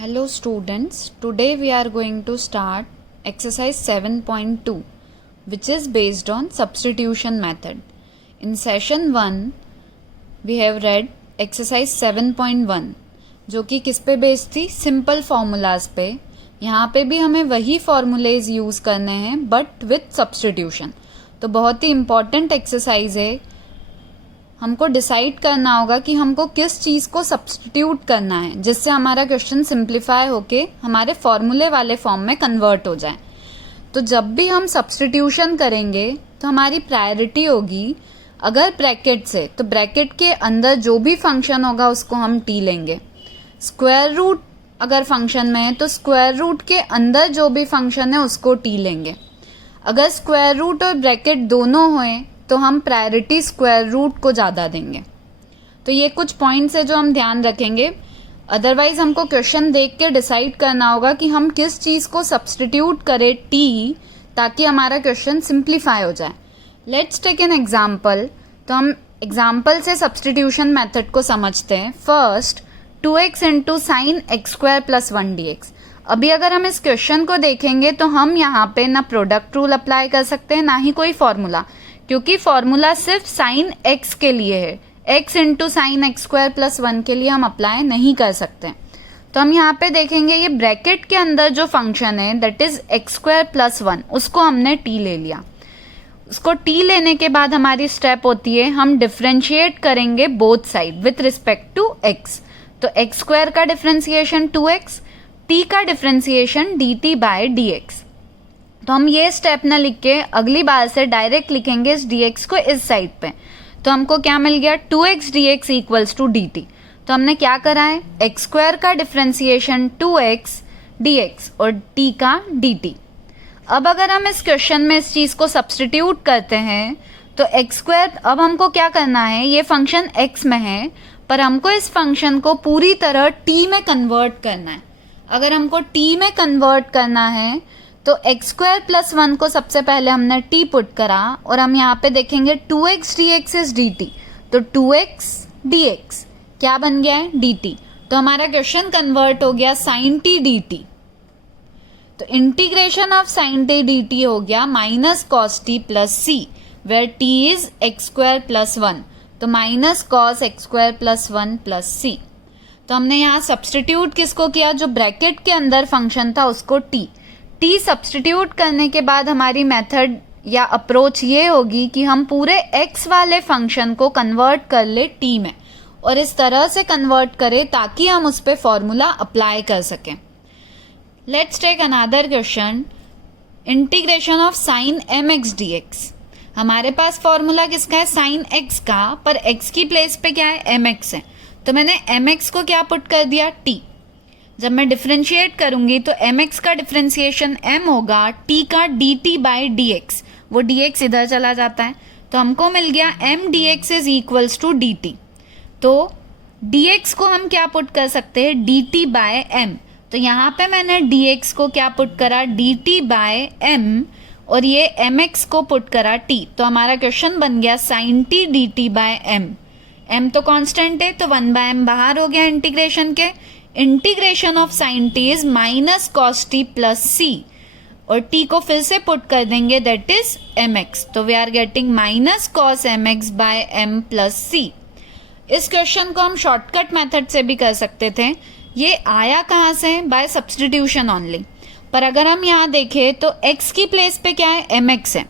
Hello students, today we are going to start exercise 7.2 which is based on substitution method. In session 1 we have read exercise 7.1 जो कि किस पे based थी, simple formulas पे. यहाँ पे भी हमें वही फार्मूलेज यूज़ करने हैं बट विथ सब्सटीट्यूशन. तो बहुत ही इम्पॉर्टेंट एक्सरसाइज है. हमको डिसाइड करना होगा कि हमको किस चीज़ को सब्सटीट्यूट करना है जिससे हमारा क्वेश्चन सिंप्लीफाई होके हमारे फॉर्मूले वाले फॉर्म में कन्वर्ट हो जाए. तो जब भी हम सब्सटीट्यूशन करेंगे तो हमारी प्रायोरिटी होगी, अगर ब्रैकेट से तो ब्रैकेट के अंदर जो भी फंक्शन होगा उसको हम टी लेंगे. स्क्वायर रूट अगर फंक्शन में है तो स्क्वायर रूट के अंदर जो भी फंक्शन है उसको टी लेंगे. अगर स्क्वायर रूट और ब्रैकेट दोनों होए तो हम प्रायोरिटी स्क्वायर रूट को ज़्यादा देंगे. तो ये कुछ पॉइंट्स है जो हम ध्यान रखेंगे. अदरवाइज हमको क्वेश्चन देख के डिसाइड करना होगा कि हम किस चीज़ को सब्सटीट्यूट करें टी, ताकि हमारा क्वेश्चन सिंप्लीफाई हो जाए. Let's take an example. तो हम एग्जाम्पल से सब्सटीट्यूशन मेथड को समझते हैं. First 2x into sine x square plus 1 dx. अभी अगर हम इस क्वेश्चन को देखेंगे तो हम यहाँ पे ना प्रोडक्ट रूल अप्लाई कर सकते हैं ना ही कोई फॉर्मूला, क्योंकि फॉर्मूला सिर्फ साइन एक्स के लिए है. x into sine x square plus 1 के लिए हम अप्लाई नहीं कर सकते. तो हम यहाँ पे देखेंगे ये ब्रैकेट के अंदर जो फंक्शन है that is x square plus 1, उसको हमने t ले लिया. उसको t लेने के बाद हमारी स्टेप होती है हम डिफ्रेंशिएट करेंगे both side with respect to x. तो एक्स स्क्वायर का डिफ्रेंसिएशन 2x, t का डिफ्रेंसिएशन dt बाय dx. तो हम ये स्टेप ना लिख के अगली बार से डायरेक्ट लिखेंगे इस dx को इस साइड पे. तो हमको क्या मिल गया, 2x dx equals to dt. तो हमने क्या करा है, एक्स स्क्वायर का डिफ्रेंसिएशन 2x dx और t का dt. अब अगर हम इस क्वेश्चन में इस चीज़ को सब्सटीट्यूट करते हैं तो एक्स स्क्वायर, अब हमको क्या करना है, ये फंक्शन x में है पर हमको इस फंक्शन को पूरी तरह t में कन्वर्ट करना है. अगर हमको t में कन्वर्ट करना है तो एक्स स्क्वायर प्लस 1 को सबसे पहले हमने t पुट करा और हम यहाँ पे देखेंगे 2x dx इज dt. तो 2x dx क्या बन गया है, dt. तो हमारा क्वेश्चन कन्वर्ट हो गया sin t dt. तो integration of sin t dt हो गया minus cos t plus c, where t is x square plus 1. तो minus cos x square plus 1 plus c. तो हमने यहाँ सब्सटीट्यूट किसको किया, जो ब्रैकेट के अंदर फंक्शन था उसको t सब्सटीट्यूट करने के बाद हमारी मेथड या अप्रोच ये होगी कि हम पूरे x वाले फंक्शन को कन्वर्ट कर ले t में, और इस तरह से कन्वर्ट करें ताकि हम उस पर फॉर्मूला अप्लाई कर सकें. Let's take another question. Integration of sine mx dx. हमारे पास फॉर्मूला किसका है, साइन x का, पर x की प्लेस पे क्या है, mx है. तो मैंने mx को क्या पुट कर दिया, t. जब मैं डिफ्रेंशिएट करूंगी तो mx का डिफ्रेंशिएशन m होगा, t का dt बाय dx. वो dx इधर चला जाता है तो हमको मिल गया m dx is equals to dt. तो dx को हम क्या पुट कर सकते हैं, dt बाय m. तो यहाँ पे मैंने dx को क्या पुट करा, dt बाय m, और ये mx को पुट करा t. तो हमारा क्वेश्चन बन गया sin t dt by m. m तो कांस्टेंट है तो 1/m बाहर हो गया इंटीग्रेशन के. Integration of sine t is minus cos t plus c, और t को फिर से पुट कर देंगे दैट इज mx. तो we are getting minus cos mx by m plus c. इस क्वेश्चन को हम शॉर्टकट मेथड से भी कर सकते थे. ये आया कहाँ से, बाय सब्सटीट्यूशन ओनली. पर अगर हम यहाँ देखें तो x की प्लेस पे क्या है, mx है.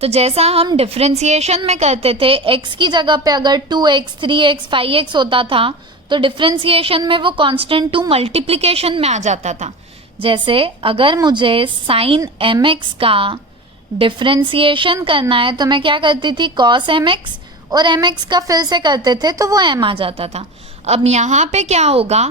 तो जैसा हम डिफ्रेंसिएशन में करते थे, x की जगह पे अगर 2x 3x 5x होता था तो डिफ्रेंसिएशन में वो कांस्टेंट 2 मल्टीप्लिकेशन में आ जाता था. जैसे अगर मुझे साइन mx का डिफ्रेंसिएशन करना है तो मैं क्या करती थी, cos mx, और mx का फिर से करते थे तो वो m आ जाता था. अब यहाँ पे क्या होगा,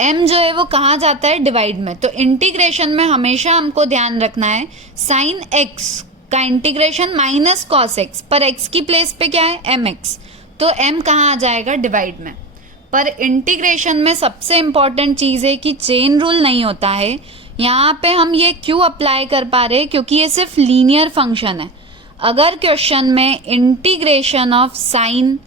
m जो है वो कहाँ जाता है, डिवाइड में. तो इंटीग्रेशन में हमेशा हमको ध्यान रखना है साइन x का इंटीग्रेशन माइनस कॉस x, पर x की प्लेस पे क्या है, mx. तो m कहाँ आ जाएगा, डिवाइड में. पर इंटीग्रेशन में सबसे इम्पॉर्टेंट चीज़ है कि चेन रूल नहीं होता है. यहाँ पे हम ये क्यों अप्लाई कर पा रहे हैं, क्योंकि ये सिर्फ लीनियर फंक्शन है. अगर क्वेश्चन में integration of sign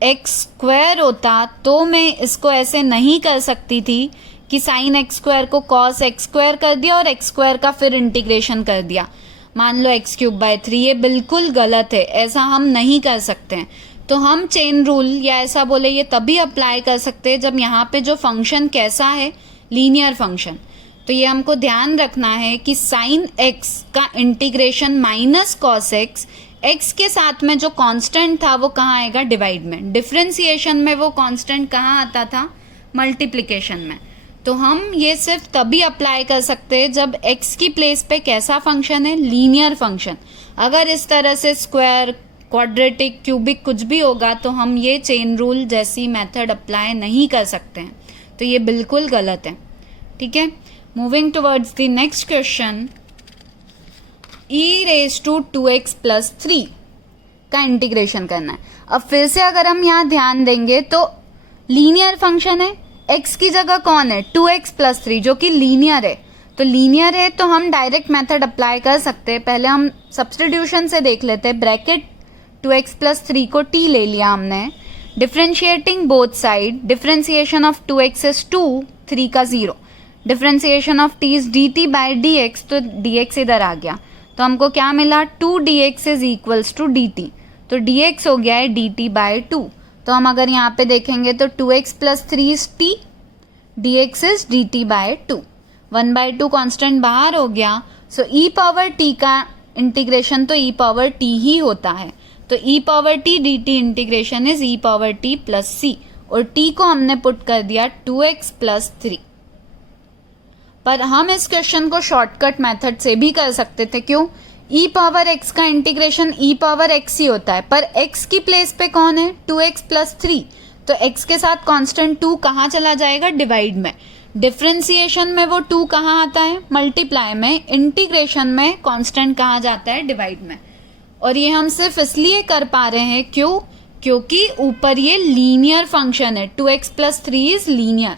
x square होता तो मैं इसको ऐसे नहीं कर सकती थी कि साइन एक्स स्क्वायर को कॉस एक्स स्क्वायर कर दिया और एक्स स्क्वायर का फिर इंटीग्रेशन कर दिया, मान लो एक्स क्यूब बाय 3। ये बिल्कुल गलत है, ऐसा हम नहीं कर सकते हैं। तो हम चेन रूल या ऐसा बोले ये तभी अप्लाई कर सकते हैं जब यहाँ पे जो फंक्शन कैसा है, लीनियर फंक्शन। तो ये हमको ध्यान रखना है कि साइन एक्स का integration minus cos x, x के साथ में जो कांस्टेंट था वो कहाँ आएगा, डिवाइड में। डिफरेंशिएशन में वो कांस्टेंट कहाँ आता था, मल्टीप्लिकेशन में। तो हम ये सिर्फ तभी अप्लाई कर सकते हैं जब एक्स की प्लेस पे कैसा फंक्शन है, लीनियर फंक्शन। अगर इस तरह से स्क्वायर, क्वाड्रेटिक, क्यूबिक कुछ भी होगा तो हम ये चेन रूल जैसी मेथड अप्लाई नहीं कर सकते हैं। तो ये बिल्कुल गलत है, ठीक है। Moving towards the next question, e⁻²x+3 का इंटीग्रेशन करना है। अब फिर से अगर हम यहाँ ध्यान देंगे तो लीनियर फंक्शन है, x की जगह कौन है, 2x+3 जो कि लीनियर है। तो लीनियर है तो हम डायरेक्ट मेथड अप्लाई कर सकते हैं। पहले हम सब्स्टिट्यूशन से देख लेते हैं। ब्रैकेट 2x+3 को t ले लिया हमने, differentiating both side, differentiation of 2x is 2, 3 का 0, differentiation of t is dt by dx, तो dx इधर आ गया। तो हमको क्या मिला, 2dx is equals to dt, तो dx हो गया है dt बाय 2। तो हम अगर यहाँ पे देखेंगे तो 2x+3 is t, dx is dt by 2, 1/2 constant बाहर हो गया। सो e पावर t का इंटीग्रेशन तो e पावर t ही होता है। तो e power t dt integration is e power t plus c, और t को हमने पुट कर दिया 2x+3। पर हम इस क्वेश्चन को शॉर्टकट मेथड से भी कर सकते थे। क्यों, e पावर x का इंटीग्रेशन e पावर x ही होता है, पर x की प्लेस पे कौन है, 2x+3। तो x के साथ कांस्टेंट 2 कहाँ चला जाएगा, डिवाइड में। डिफ्रेंशिएशन में वो 2 कहाँ आता है, मल्टीप्लाई में। इंटीग्रेशन में कांस्टेंट कहाँ जाता है, डिवाइड में। और ये हम सिर्फ इसलिए कर पा रहे हैं क्यों, क्योंकि ऊपर ये लीनियर फंक्शन है, 2x+3 is linear.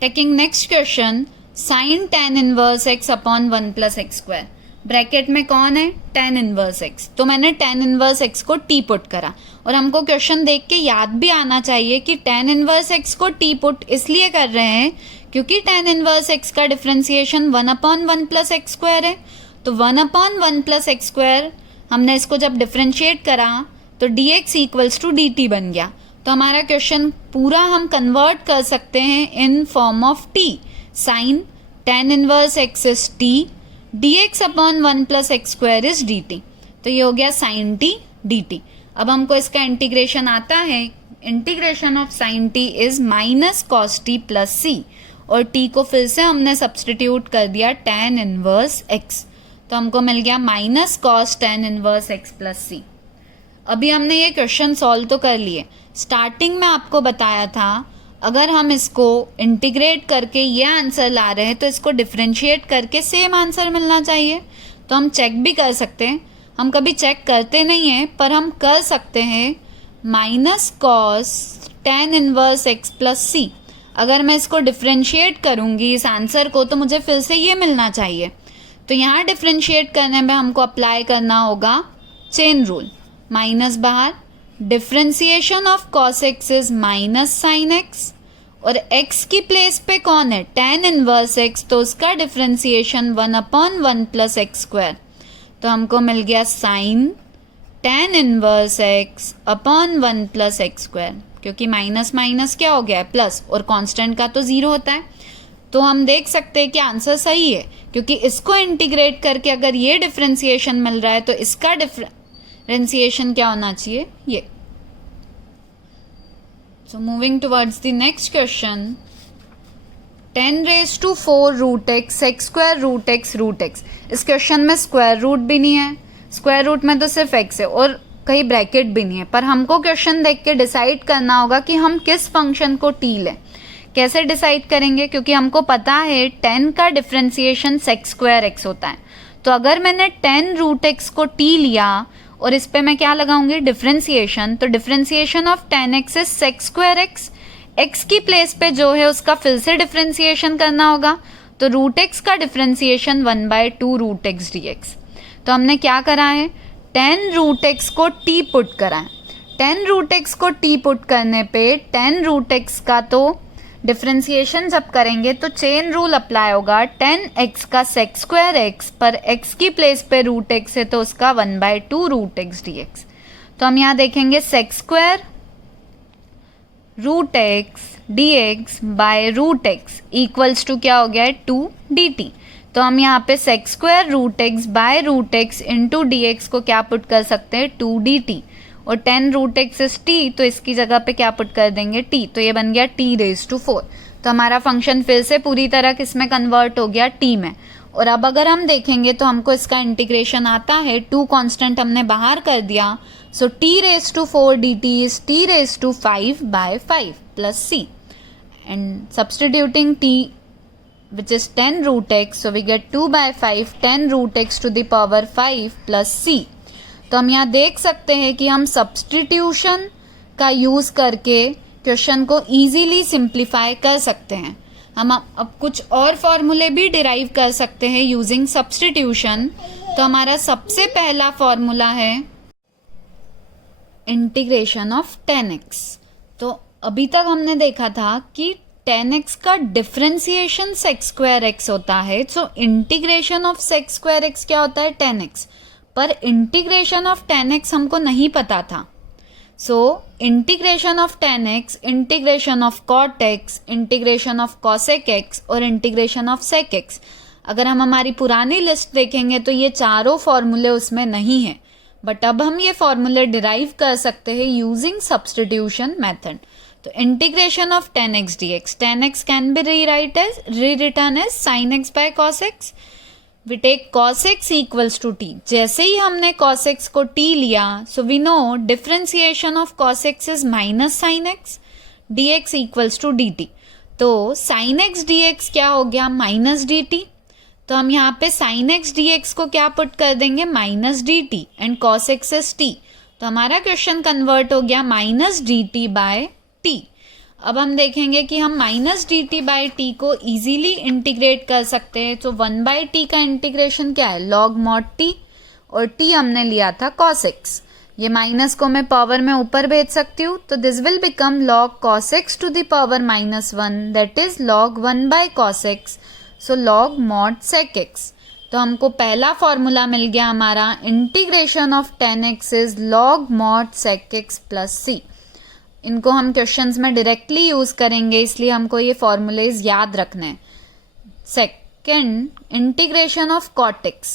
Taking next question, sine tan inverse x upon 1+x²। Bracket में कौन है, tan इनवर्स x। तो मैंने tan इनवर्स x को t पुट करा, और हमको क्वेश्चन देख के याद भी आना चाहिए कि tan इनवर्स x को t पुट इसलिए कर रहे हैं क्योंकि tan इनवर्स x का डिफरेंशिएशन 1/1+x² है। तो 1/1+x² हमने इसको जब डिफरेंशिएट करा तो dx इक्वल्स टू dt बन गया। तो हमारा क्वेश्चन पूरा हम कन्वर्ट कर सकते हैं in form of t, sine tan inverse x is t, dx upon 1+x² is dt। तो ये हो गया साइन t dt। अब हमको इसका इंटीग्रेशन आता है, integration of sine t is minus cos t plus c, और t को फिर से हमने सब्सटीट्यूट कर दिया tan इनवर्स x। तो हमको मिल गया minus cos tan inverse x plus c। अभी हमने ये क्वेश्चन सॉल्व तो कर लिए। स्टार्टिंग में आपको बताया था अगर हम इसको इंटीग्रेट करके ये आंसर ला रहे हैं तो इसको डिफरेंशिएट करके सेम आंसर मिलना चाहिए। तो हम चेक भी कर सकते हैं, हम कभी चेक करते नहीं हैं पर हम कर सकते हैं। Minus cos tan inverse x plus c, अगर मैं इसको डिफरेंशिएट करूँगी इस आंसर को तो मुझे फिर से ये मिलना चाहिए। तो यहाँ डिफरेंशिएट करने में हमको अप्लाई करना होगा चेन रूल, माइनस बाहर, differentiation of cos x is minus sine x, और x की प्लेस पे कौन है, tan इनवर्स x, तो उसका डिफरेंशिएशन 1/1+x²। तो हमको मिल गया sine tan inverse x upon 1+x², क्योंकि माइनस माइनस क्या हो गया है, प्लस, और कांस्टेंट का तो 0 होता है। तो हम देख सकते हैं कि आंसर सही है, क्योंकि इसको इंटीग्रेट करके अगर ये डिफरेंशिएशन मिल रहा है तो इसका डिफरेंशिएशन क्या होना चाहिए, ये। So moving towards the next question, 10⁻⁴√x x²√x। इस क्वेश्चन में स्क्वायर रूट भी नहीं है, स्क्वायर रूट में तो सिर्फ x है, और कहीं ब्रैकेट भी नहीं है। पर हमको क्वेश्चन देख के डिसाइड करना होगा कि हम किस फंक्शन को t लें। कैसे डिसाइड करेंगे, क्योंकि हमको पता है 10 का डिफरेंशिएशन sec²x होता है। तो अगर मैंने 10√x को t लिया और इस पे मैं क्या लगाऊंगी, डिफरेंशिएशन, तो differentiation of 10x is sec²x। x की प्लेस पे जो है उसका फिर से डिफरेंशिएशन करना होगा, तो √x का डिफरेंशिएशन 1/2√x dx। तो हमने क्या करा है, 10√x को t पुट करा है। 10 रूट एक्स को t पुट करने पे 10 रूट एक्स का तो डिफ्रेंसिएशन जब करेंगे तो चेन रूल अप्लाई होगा। 10x का सेक स्क्वायर x पर x की प्लेस पे रूट एक्स है तो उसका 1/2 रूट एक्स dx। तो हम यहाँ देखेंगे sec square root x dx by root x equals to क्या हो गया है 2 dt। तो हम यहाँ पे sec square root x by root x into d x को क्या पुट कर सकते हैं 2 dt, और 10 रूट एक्स इज टी तो इसकी जगह पे क्या पुट कर देंगे t, तो ये बन गया t⁴। तो हमारा फंक्शन फिर से पूरी तरह किस में कन्वर्ट हो गया t में। और अब अगर हम देखेंगे तो हमको इसका इंटीग्रेशन आता है, 2 कांस्टेंट हमने बाहर कर दिया, सो t⁴ dt is t⁵/5 plus c and substituting t which is 10 root x, so we get 2/5 10 root x to the power 5 plus c। तो हम यहाँ देख सकते हैं कि हम सब्सटीट्यूशन का यूज़ करके क्वेश्चन को इजीली सिंप्लीफाई कर सकते हैं। हम अब कुछ और फॉर्मूले भी डिराइव कर सकते हैं यूजिंग सब्सटीट्यूशन। तो हमारा सबसे पहला फॉर्मूला है इंटीग्रेशन ऑफ 10x। तो अभी तक हमने देखा था कि 10x का डिफरेंशिएशन सेक स्क्वायर x होता है, so integration of sec square x क्या होता है 10x, पर इंटीग्रेशन ऑफ 10x हमको नहीं पता था। सो integration of 10x, integration of cot x, integration of cosec x और इंटीग्रेशन ऑफ sec x, अगर हम हमारी पुरानी लिस्ट देखेंगे तो ये चारों फॉर्मूले उसमें नहीं है, बट अब हम ये फॉर्मूले डिराइव कर सकते हैं यूजिंग सब्सटीट्यूशन मेथड। तो integration of 10x dx, 10x can be rewritten as sin x by cos x। We take cos x equals to t। जैसे ही हमने cos x को t लिया, so we know differentiation of cos x is minus sin x dx equals to dt। तो sin x dx क्या हो गया minus dt। तो हम यहाँ पे sin x dx को क्या पुट कर देंगे minus dt and cos x is t। तो हमारा क्वेश्चन कन्वर्ट हो गया माइनस dt बाय t। अब हम देखेंगे कि हम माइनस dt बाई टी को इजीली इंटीग्रेट कर सकते हैं। तो 1/t का इंटीग्रेशन क्या है log mod t, और t हमने लिया था cos x। ये माइनस को मैं पावर में ऊपर भेज सकती हूँ, तो this will become log cos x to the power -1 that is log 1/cos x, so log mod sec x। तो हमको पहला फॉर्मूला मिल गया हमारा integration of 10x is log mod sec x plus c। इनको हम क्वेश्चंस में directly use करेंगे, इसलिए हमको ये फॉर्मूलेज याद रखने हैं। Second, integration of cot x,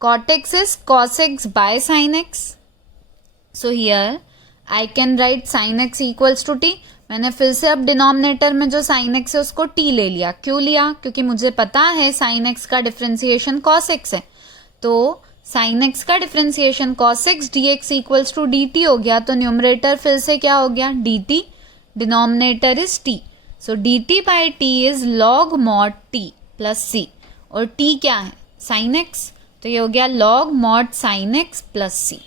cot x is cos x by sin x, so here I can write sin x equals to t। मैंने फिर से अब डिनोमिनेटर में जो sin x है उसको t ले लिया। क्यों लिया? क्योंकि मुझे पता है sin x का डिफरेंशिएशन cos x है, तो sin x का differentiation cos x dx equals to dt हो गया। तो न्यूमरेटर फिर से क्या हो गया dt, denominator is t, so dt by t is log mod t plus c, और t क्या है sin x, तो ये हो गया log mod sin x plus c।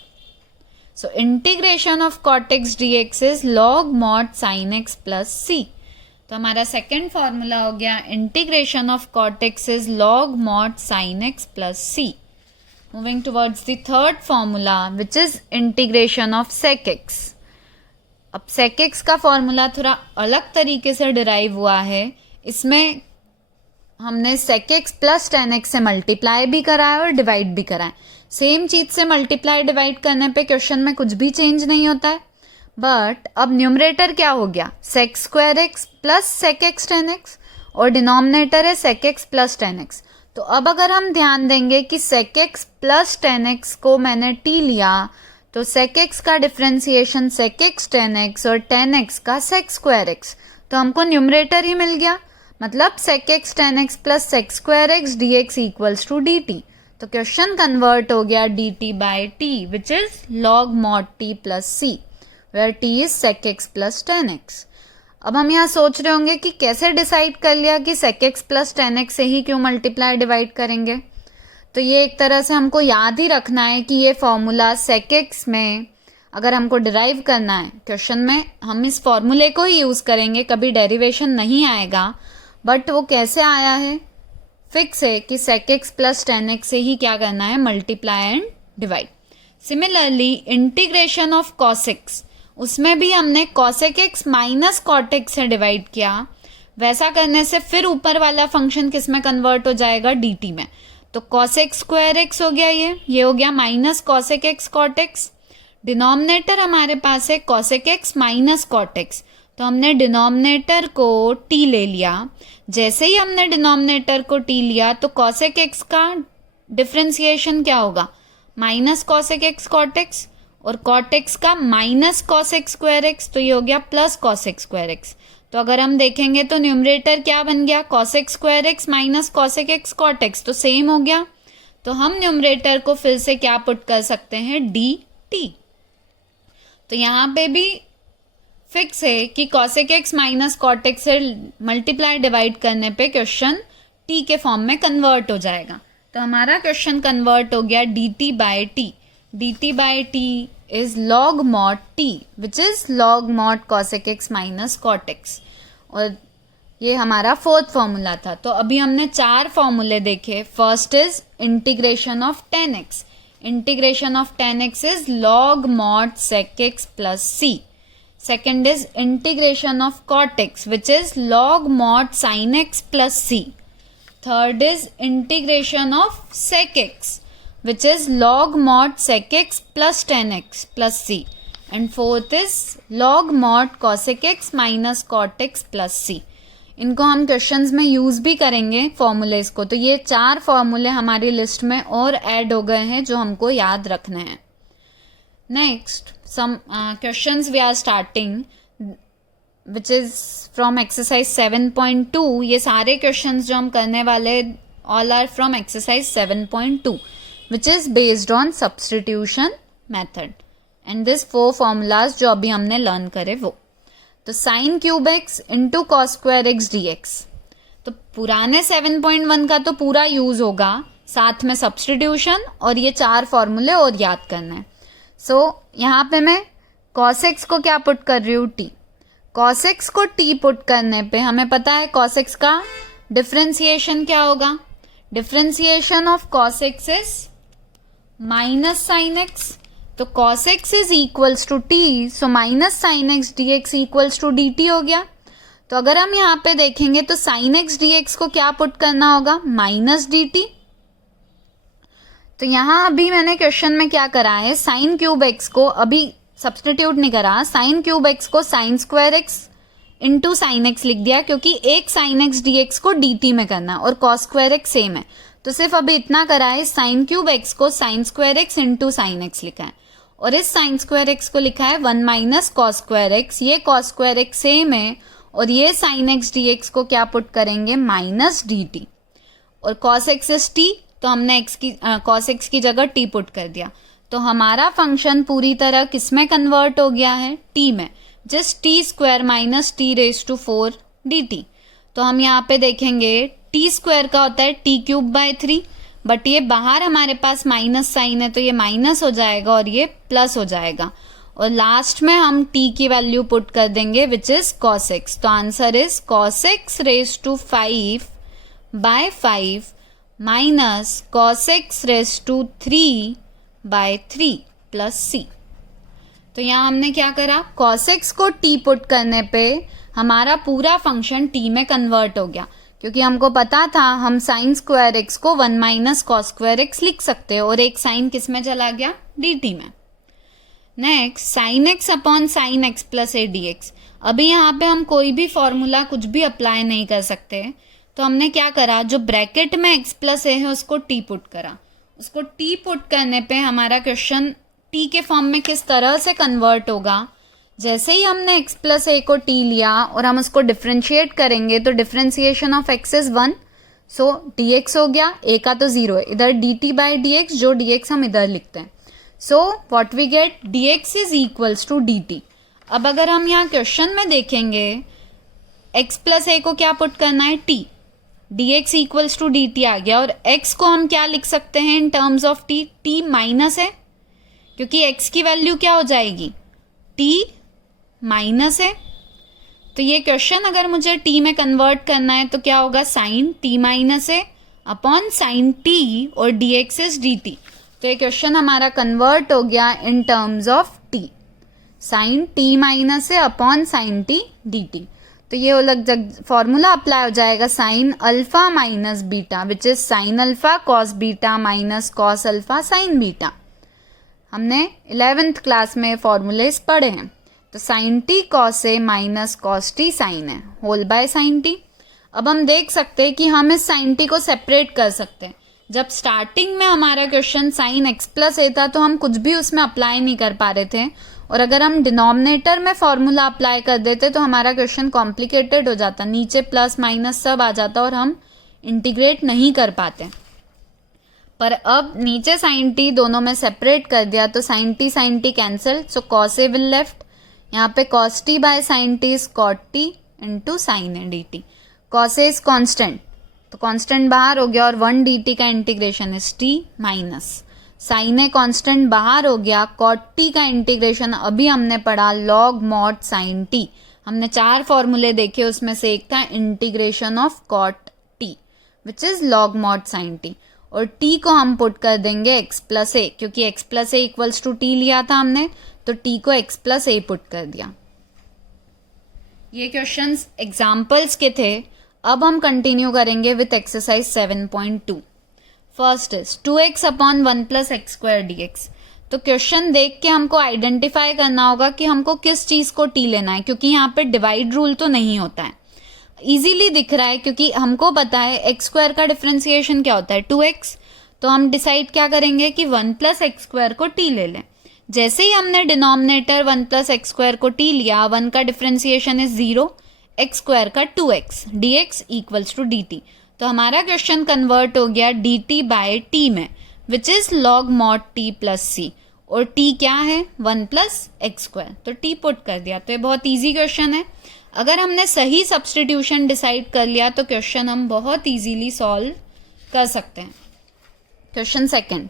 So integration of cot x dx is log mod sin x plus c। तो हमारा second formula हो गया integration of cot x is log mod sin x plus c। Moving towards the third formula which is integration of sec x। अब sec x का formula थोड़ा अलग तरीके से डिराइव हुआ है। इसमें हमने sec x प्लस 10x से मल्टीप्लाई भी करा है और डिवाइड भी करा है। सेम चीज से मल्टीप्लाई डिवाइड करने पे क्वेश्चन में कुछ भी चेंज नहीं होता है, बट अब न्यूमरेटर क्या हो गया sec square x plus sec x 10x, और डिनोमिनेटर है sec x प्लस 10x। तो अब अगर हम ध्यान देंगे कि sec x प्लस 10x को मैंने t लिया, तो sec x का डिफरेंशिएशन sec x 10x और 10x का sec स्क्वायर x, तो हमको न्यूमरेटर ही मिल गया, मतलब sec x 10x plus sec square x dx equals to dt। तो क्वेश्चन कन्वर्ट हो गया dt by t which is log mod t plus c, where t is sec x plus 10x। अब हम यहाँ सोच रहे होंगे कि कैसे डिसाइड कर लिया कि sec x प्लस 10x से ही क्यों मल्टीप्लाई डिवाइड करेंगे। तो ये एक तरह से हमको याद ही रखना है कि ये फॉर्मूला sec x में अगर हमको डिराइव करना है क्वेश्चन में, हम इस फॉर्मूले को ही यूज़ करेंगे, कभी डेरिवेशन नहीं आएगा। बट वो कैसे आया है, फिक्स है कि sec x प्लस 10x से ही क्या करना है multiply and divide. Similarly integration of cos x, उसमें भी हमने cosec x minus cot x से डिवाइड किया, वैसा करने से फिर ऊपर वाला फंक्शन किस में कन्वर्ट हो जाएगा, dt में। तो cosec स्क्वायर x हो गया, ये हो गया minus cosec x cot x। Denominator हमारे पास है cosec x minus cot x, तो हमने डिनोमिनेटर को t ले लिया। जैसे ही हमने डिनोमिनेटर को t लिया तो cosec x का डिफ्रेंसिएशन क्या होगा, minus cosec x cot x, और cot x का माइनस cosec स्क्वायर x, तो ये हो गया प्लस cosec स्क्वायर x। तो अगर हम देखेंगे तो न्यूमरेटर क्या बन गया, cosec square x minus cosec x cot x, तो सेम हो गया। तो हम न्यूमरेटर को फिर से क्या पुट कर सकते हैं, dt। तो यहाँ पे भी फिक्स है कि cosec x minus cot x से मल्टीप्लाई डिवाइड करने पे क्वेश्चन t के फॉर्म में कन्वर्ट हो जाएगा। तो हमारा क्वेश्चन कन्वर्ट हो गया dt by t। dt by t is log mod t which is log mod cosec x minus cot x, और ये हमारा फोर्थ फॉर्मूला था। तो अभी हमने 4 फॉर्मूले देखे। First is integration of tan x। Integration of tan x is log mod sec x plus c। Second is integration of cot x which is log mod sin x plus c। Third is integration of sec x which is log mod sec x plus tan x plus c, and fourth is log mod cosec x minus cot x plus c। इनको हम questions में use भी करेंगे formulas को। तो ये 4 फॉर्मूले हमारी लिस्ट में और ऐड हो गए हैं जो हमको याद रखने हैं। Next some questions we are starting which is from exercise 7.2। ये सारे क्वेश्चंस जो हम करने वाले all are from exercise 7.2 which is based on substitution method, and this 4 formulas जो अभी हमने लर्न करे वो। तो sin cube x into cos square x dx, तो पुराने 7.1 का तो पूरा यूज होगा, साथ में सब्सटीट्यूशन और ये 4 फॉर्मूले और याद करना है। सो यहाँ पे मैं cos x को क्या पुट कर रही हूँ, t। cos x को t पुट करने पे हमें पता है cos x का डिफ्रेंसिएशन क्या होगा, differentiation of cos x is minus sine x. तो cos x is equals to t, so minus sine x d x equals to d t हो गया। तो अगर हम यहाँ पे देखेंगे तो साइन एक्स डी एक्स को क्या पुट करना होगा, माइनस डी टी। तो यहाँ अभी मैंने क्वेश्चन में क्या करा है, साइन क्यूब एक्स को अभी सब्सटीट्यूट नहीं करा, साइन क्यूब एक्स को sine square x into sine x लिख दिया, क्योंकि एक साइन एक्स डी एक्स को डी टी में करना और कॉस स्क्वायर एक्स सेम है। तो सिर्फ अभी इतना करा है, साइन क्यूब एक्स को sine square x into sine x लिखा है, और इस साइन स्क्वायर एक्स को लिखा है 1 माइनस कॉस स्क्वायर एक्स। ये कॉस स्क्वायर एक्स सेम है, और ये साइन एक्स डी एक्स को क्या पुट करेंगे, माइनस डी टी, और कॉस एक्स इज टी, तो हमने एक्स की कॉस एक्स की जगह टी पुट कर दिया। तो हमारा फंक्शन पूरी तरह किस में कन्वर्ट हो गया है, टी में, just t square minus t raise to 4 d t. तो हम यहाँ पे देखेंगे टी स्क्वायर का होता है टी क्यूब बाय 3, बट ये बाहर हमारे पास माइनस साइन है तो ये माइनस हो जाएगा और ये प्लस हो जाएगा, और लास्ट में हम t की वैल्यू पुट कर देंगे विच इज cos x। तो answer is cos x raise to 5 by 5 minus cos x raise to 3 by 3 plus c। तो यहाँ हमने क्या करा, cos x को t पुट करने पे हमारा पूरा फंक्शन t में कन्वर्ट हो गया, क्योंकि हमको पता था हम साइन स्क्वायर एक्स को 1 माइनस कॉस स्क्वायर एक्स लिख सकते हैं, और एक साइन किस में चला गया, dt में। Next sine x upon sine x plus ए डी एक्स। अभी यहाँ पे हम कोई भी फॉर्मूला कुछ भी अप्लाई नहीं कर सकते, तो हमने क्या करा, जो ब्रैकेट में एक्स प्लस ए है उसको टी पुट करा। उसको टी पुट करने पे हमारा क्वेश्चन टी के फॉर्म में किस तरह से कन्वर्ट होगा, जैसे ही हमने x प्लस ए को t लिया और हम उसको डिफ्रेंशिएट करेंगे तो differentiation of x is 1, so dx हो गया, a का तो 0 है, इधर dt बाई dx, जो dx हम इधर लिखते हैं। So what we get, dx is equals to dt। अब अगर हम यहाँ क्वेश्चन में देखेंगे x प्लस ए को क्या पुट करना है, t, dx equals to dt आ गया, और x को हम क्या लिख सकते हैं in terms of t, t minus है, क्योंकि x की वैल्यू क्या हो जाएगी, t माइनस है। तो ये क्वेश्चन अगर मुझे t में कन्वर्ट करना है तो क्या होगा, साइन t माइनस है अपॉन साइन t और dx इज dt। तो ये क्वेश्चन हमारा कन्वर्ट हो गया in terms of t। Sine t minus है upon sine t d t. तो ये अलग फॉर्मूला अप्लाई हो जाएगा, sine alpha minus beta which is sine alpha cos beta minus cos alpha sine beta. हमने 11th क्लास में formulas पढ़े हैं। तो sine t cos a minus cos T sign है होल बाय साइन टी। अब हम देख सकते हैं कि हम इस साइन टी को सेपरेट कर सकते हैं। जब स्टार्टिंग में हमारा क्वेश्चन साइन एक्स प्लस ए था तो हम कुछ भी उसमें अप्लाई नहीं कर पा रहे थे, और अगर हम डिनोमिनेटर में फॉर्मूला अप्लाई कर देते तो हमारा क्वेश्चन कॉम्प्लिकेटेड हो जाता, नीचे प्लस माइनस सब आ जाता और हम इंटीग्रेट नहीं कर पाते। पर अब नीचे साइन टी दोनों में सेपरेट कर दिया तो sine t cancel, so cos a will left. यहाँ पे cos t by sine t is cot t into sine a d t. Cos a is constant, तो कॉन्स्टेंट बाहर हो गया और 1 डी टी का integration is t minus sine a constant बाहर हो गया, कॉट टी का इंटीग्रेशन अभी हमने पढ़ा लॉग मॉड साइन टी। हमने 4 फॉर्मूले देखे, उसमें से एक था integration of cot t which is log mod sine t, और टी को हम पुट कर देंगे एक्स प्लस ए, क्योंकि x plus a equals to t लिया था हमने, तो टी को एक्स प्लस ए पुट कर दिया। ये क्वेश्चंस एग्जाम्पल्स के थे। अब हम कंटिन्यू करेंगे with exercise 7.2। First is 2x upon 1 plus x square d x. तो क्वेश्चन देख के हमको आइडेंटिफाई करना होगा कि हमको किस चीज को टी लेना है, क्योंकि यहाँ पे डिवाइड रूल तो नहीं होता है। इजीली दिख रहा है क्योंकि हमको पता है एक्स स्क्वायर का डिफरेंशिएशन क्या होता है 2x, तो हम डिसाइड क्या करेंगे कि 1 प्लस एक्स स्क्वायर को टी ले लें। जैसे ही हमने डिनोमिनेटर 1 प्लस एक्स स्क्वायर को टी लिया, 1 का डिफरेंशिएशन इज 0, एक्स स्क्वायर का 2x, dx equals to dt। तो हमारा क्वेश्चन कन्वर्ट हो गया dt बाय t में, विच is log mod t plus c, और t क्या है 1 प्लस एक्स स्क्वायर, तो t पुट कर दिया। तो ये बहुत इजी क्वेश्चन है। अगर हमने सही सब्सटीट्यूशन डिसाइड कर लिया तो क्वेश्चन हम बहुत इजीली सॉल्व कर सकते हैं। Question second,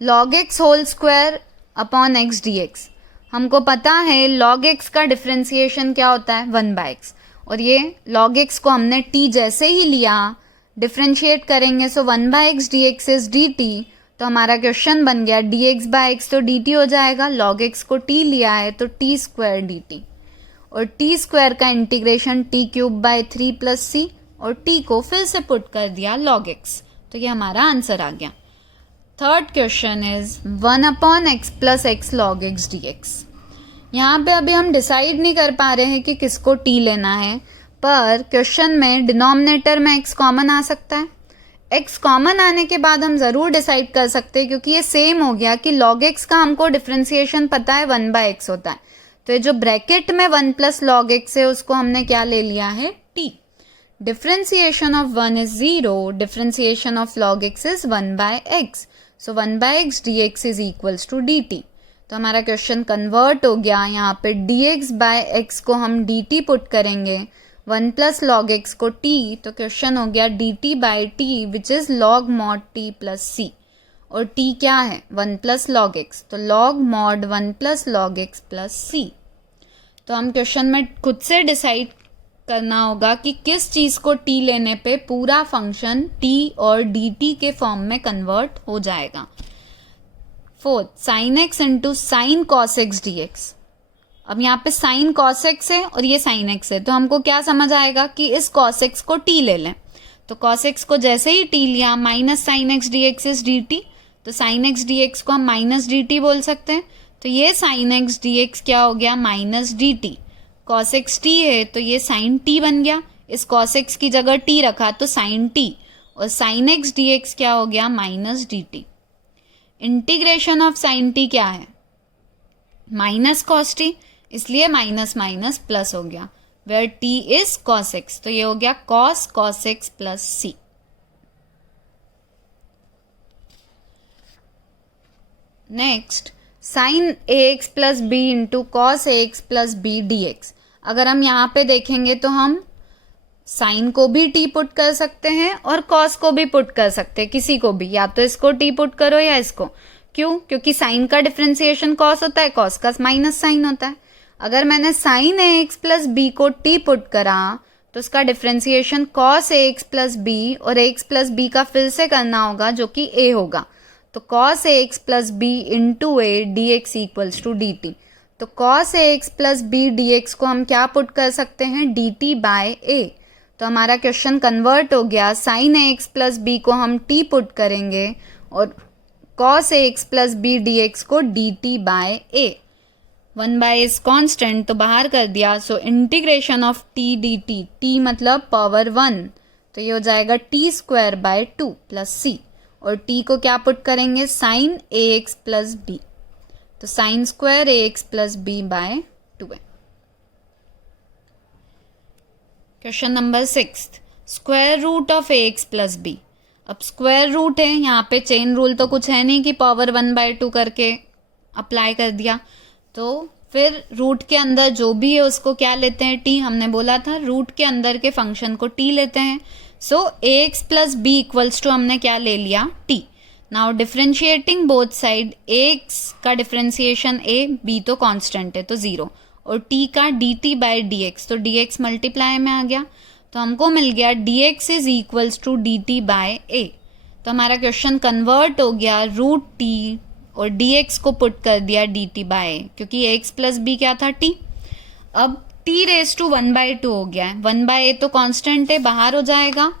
log x whole square upon x dx। हमको पता है log x का डिफरेंशिएशन क्या होता है 1 बाय x, और ये log x को हमने t जैसे ही लिया डिफरेंशिएट करेंगे, so 1 by x d x is d t. तो हमारा क्वेश्चन बन गया डी एक्स बाय एक्स तो डी टी हो जाएगा, log x को t लिया है तो टी स्क्वायर डी टी, और टी स्क्वायर का integration t cube by 3 plus c, और t को फिर से पुट कर दिया log x। तो ये हमारा आंसर आ गया। Third question is 1 upon x plus x log x d x. यहाँ पे अभी हम डिसाइड नहीं कर पा रहे हैं कि किसको t लेना है, पर क्वेश्चन में डिनोमिनेटर में x कॉमन आ सकता है। x कॉमन आने के बाद हम ज़रूर डिसाइड कर सकते हैं, क्योंकि ये सेम हो गया कि log x का हमको डिफरेंशिएशन पता है 1 बाय x होता है, तो ये जो ब्रैकेट में 1 प्लस log x है उसको हमने क्या ले लिया है t। Differentiation of 1 is 0, differentiation of log x is 1 by x, so 1 by x d x is equals to d t. तो हमारा क्वेश्चन कन्वर्ट हो गया, यहाँ पे dx बाय एक्स को हम dt पुट करेंगे, 1 प्लस लॉग एक्स को t, तो क्वेश्चन हो गया dt by T which is log mod t plus c, और t क्या है 1 प्लस लॉग एक्स, तो log mod 1 plus log x plus c। तो हम क्वेश्चन में खुद से डिसाइड करना होगा कि किस चीज़ को t लेने पे पूरा फंक्शन t और dt के फॉर्म में कन्वर्ट हो जाएगा। Fourth, sine x into sine cos x d x. अब यहाँ पे साइन कॉस एक्स है और ये साइन एक्स है, तो हमको क्या समझ आएगा कि इस कॉस एक्स को t ले लें। तो कॉस एक्स को जैसे ही t लिया, minus sine x d x is d t, तो साइन एक्स डी एक्स को हम माइनस डी टी बोल सकते हैं। तो ये साइन एक्स डी एक्स क्या हो गया minus d t, cos x T है तो ये साइन टी बन गया, इस कॉस एक्स की जगह टी रखा तो साइन टी, और साइन एक्स डी एक्स क्या हो गया minus d t. Integration of sine t क्या है माइनस कॉस टी, इसलिए माइनस माइनस प्लस हो गया, where t is cos x, तो ये हो गया cos cos x plus c. Next, sine a x plus b into cos a x plus b d x. अगर हम यहाँ पे देखेंगे तो हम साइन को भी टी पुट कर सकते हैं और कॉस को भी पुट कर सकते हैं, किसी को भी, या तो इसको टी पुट करो या इसको। क्यों? क्योंकि साइन का डिफरेंशिएशन कॉस होता है, कॉस का माइनस साइन होता है। अगर मैंने sign a x plus B को टी पुट करा तो उसका differentiation cos a x plus B और एक्स प्लस बी का फिर से करना होगा जो कि ए होगा, तो cos a x plus b into a d x equals to d t. तो cos ax plus b d x को हम क्या पुट कर सकते हैं, डी टी बाय ए। तो हमारा क्वेश्चन कन्वर्ट हो गया, साइन ax प्लस बी को हम t पुट करेंगे और cos ax plus b d x को d t by a. 1 is constant तो बाहर कर दिया, so integration of t d t, t मतलब पावर 1, तो ये हो जाएगा t square by 2 plus c, और टी को क्या पुट करेंगे, sine a x plus b, तो sine square a x plus b by 2 है। Question number 6, square root of a x plus B. अब स्क्वायर रूट है, यहाँ पे चेन रूल तो कुछ है नहीं कि पावर 1/2 करके अप्लाई कर दिया, तो फिर रूट के अंदर जो भी है उसको क्या लेते हैं, टी। हमने बोला था रूट के अंदर के फंक्शन को टी लेते हैं। So a x plus b equals to हमने क्या ले लिया, t. Now differentiating both side, a x का डिफ्रेंशिएशन ए, बी तो कांस्टेंट है तो 0, और टी का d t by d x, तो डी एक्स मल्टीप्लाई में आ गया, तो हमको मिल गया d x is equals to d t by a. तो हमारा क्वेश्चन कन्वर्ट हो गया, रूट टी और dx को पुट कर दिया dt बाय ए, क्योंकि x प्लस बी क्या था, t। अब t रेस टू 1/2 हो गया है, 1/a तो कांस्टेंट है, बाहर हो जाएगा,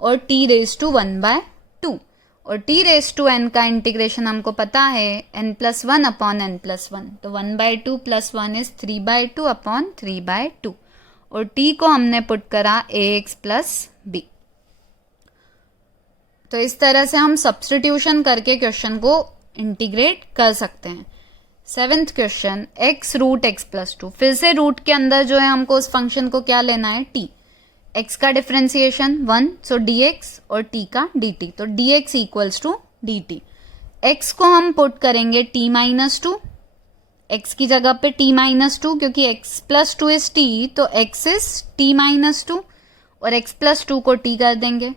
और t रेस टू 1/2, और t रेस टू n का इंटीग्रेशन हमको पता है n+1 अपॉन n+1, तो 1/2 प्लस 1 इज 3/2 अपॉन 3/2, और t को हमने पुट करा ax प्लस बी। तो इस तरह से हम सब्स्टिट्यूशन करके क्वेश्चन को इंटीग्रेट कर सकते हैं। 7th question, x root x plus 2। फिर से रूट के अंदर जो है हमको उस फंक्शन को क्या लेना है, t। x का डिफरेंशिएशन 1, सो dx, और t का dt, तो dx equals to dt। x को हम पुट करेंगे t-2, x की जगह पे t-2, क्योंकि x प्लस 2 इज t, तो x इज t-2, और x प्लस 2 को t कर देंगे।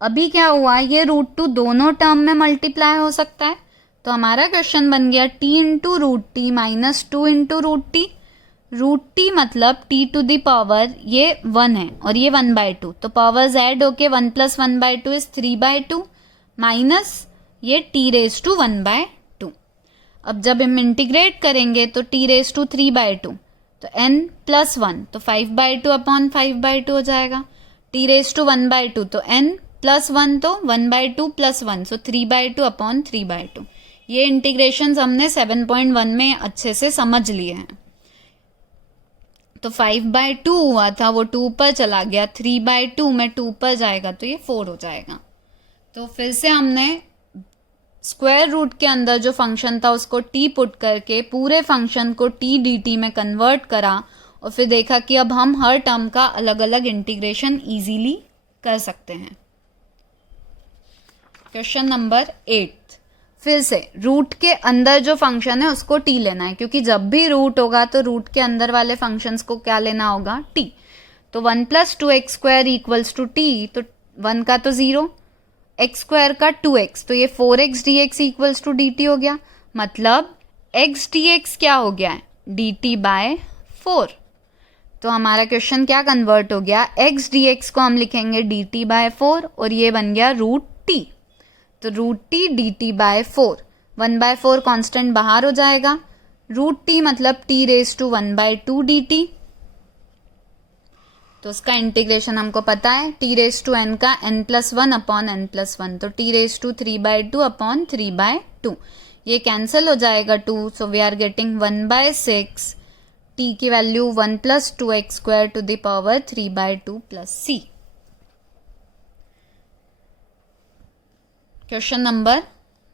अभी क्या हुआ, ये रूट 2 दोनों टर्म में मल्टीप्लाई हो सकता है, तो हमारा क्वेश्चन बन गया t into root t minus 2 into root t. Root t मतलब t टू द पावर, ये 1 है और ये 1/2, तो पावर्स ऐड होके 1 + 1/2 इज 3/2, माइनस ये t रेस टू 1/2। अब जब हम इंटीग्रेट करेंगे तो t रेस टू 3/2, तो n+1, तो 5/2 अपॉन 5/2 हो जाएगा। t रेस टू 1/2, तो n+1, तो 1/2 + 1, सो 3/2 अपॉन 3/2। ये इंटीग्रेशंस हमने 7.1 में अच्छे से समझ लिए हैं। तो 5/2 हुआ था, वो 2 पर चला गया, 3/2 में 2 पर जाएगा तो ये 4 हो जाएगा। तो फिर से हमने स्क्वायर रूट के अंदर जो फंक्शन था उसको t पुट करके पूरे फंक्शन को t dt में कन्वर्ट करा, और फिर देखा कि अब हम हर टर्म का अलग अलग इंटीग्रेशन इजीली कर सकते हैं। क्वेश्चन नंबर 8, फिर से रूट के अंदर जो फंक्शन है उसको t लेना है, क्योंकि जब भी रूट होगा तो रूट के अंदर वाले फंक्शंस को क्या लेना होगा, t। तो 1 + 2x² इक्वल्स टू t, तो 1 का तो 0, x² का 2x, तो ये 4x dx equals to dt हो गया, मतलब x dx क्या हो गया है, dt बाय 4। तो हमारा क्वेश्चन क्या कन्वर्ट हो गया, x dx को हम लिखेंगे dt बाय 4, और ये बन गया रूट t, तो root t d t by 4, 1/4 constant बाहर हो जाएगा, रूट टी मतलब t raise to 1/2 d t, तो उसका इंटीग्रेशन हमको पता है t रेस टू n का n+1 अपॉन n+1, तो t रेस टू 3/2 अपॉन 3/2, ये कैंसिल हो जाएगा 2, so we are getting 1/6, t की value 1 + 2x² to the power 3/2 plus c। Question number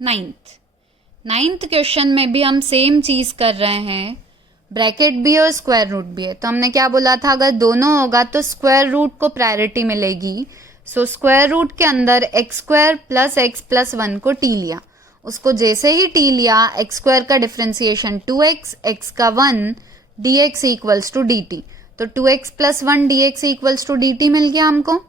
9th question में भी हम सेम चीज कर रहे हैं, ब्रैकेट भी है और स्क्वायर रूट भी है। तो हमने क्या बोला था, अगर दोनों होगा तो स्क्वायर रूट को प्रायोरिटी मिलेगी। सो स्क्वायर रूट के अंदर x² + x+1 को t लिया, उसको जैसे ही t लिया, x² का डिफ्रेंसिएशन 2x, x का 1, dx इक्वल्स टू dt, तो 2x + 1 dx equals to dt मिल गया हमको।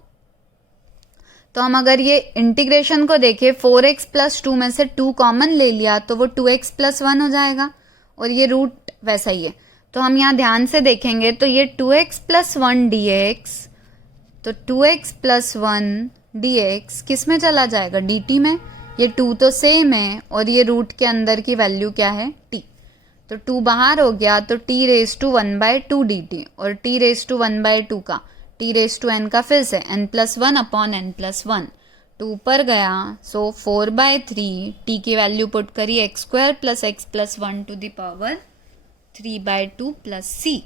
तो हम अगर ये इंटीग्रेशन को देखें, 4x + 2 में से 2 कॉमन ले लिया तो वो 2x + 1 हो जाएगा, और ये रूट वैसा ही है। तो हम यहाँ ध्यान से देखेंगे तो ये 2x + 1 dx, तो 2x + 1 dx किस में चला जाएगा, dt में। ये 2 तो सेम है, और ये रूट के अंदर की वैल्यू क्या है, t। तो 2 बाहर हो गया, तो t रेज टू 1/2 dt, और t रेज टू 1/2 का t रेज टू n का फिर से n+1 अपॉन n+1, 2 ऊपर गया, सो 4/3, t की वैल्यू पुट करी x² + x+1 to the power 3/2 + c।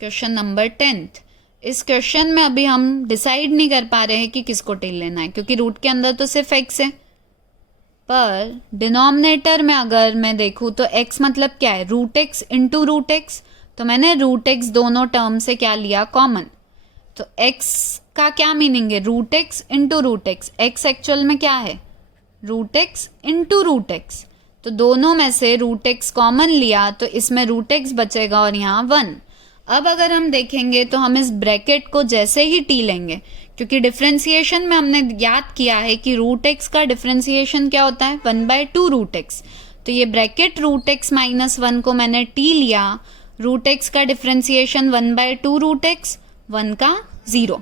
Question number 10th। इस क्वेश्चन में अभी हम डिसाइड नहीं कर पा रहे हैं कि किसको टिल लेना है, क्योंकि रूट के अंदर तो सिर्फ x है, पर डिनोमिनेटर में अगर मैं देखूँ तो x मतलब क्या है, √x इंटू √x, तो मैंने √x दोनों टर्म से क्या लिया, कॉमन। तो x का क्या मीनिंग है, √x into √x, x actual में क्या है, √x इंटू √x, तो दोनों में से √x कॉमन लिया तो इसमें √x बचेगा और यहाँ 1। अब अगर हम देखेंगे तो हम इस ब्रैकेट को जैसे ही t लेंगे, क्योंकि डिफरेंशिएशन में हमने याद किया है कि √x का डिफरेंशिएशन क्या होता है, 1/2 √x, तो ये ब्रैकेट √x - 1 को मैंने t लिया, √x का डिफरेंशिएशन 1/2 √x, 1 का 0,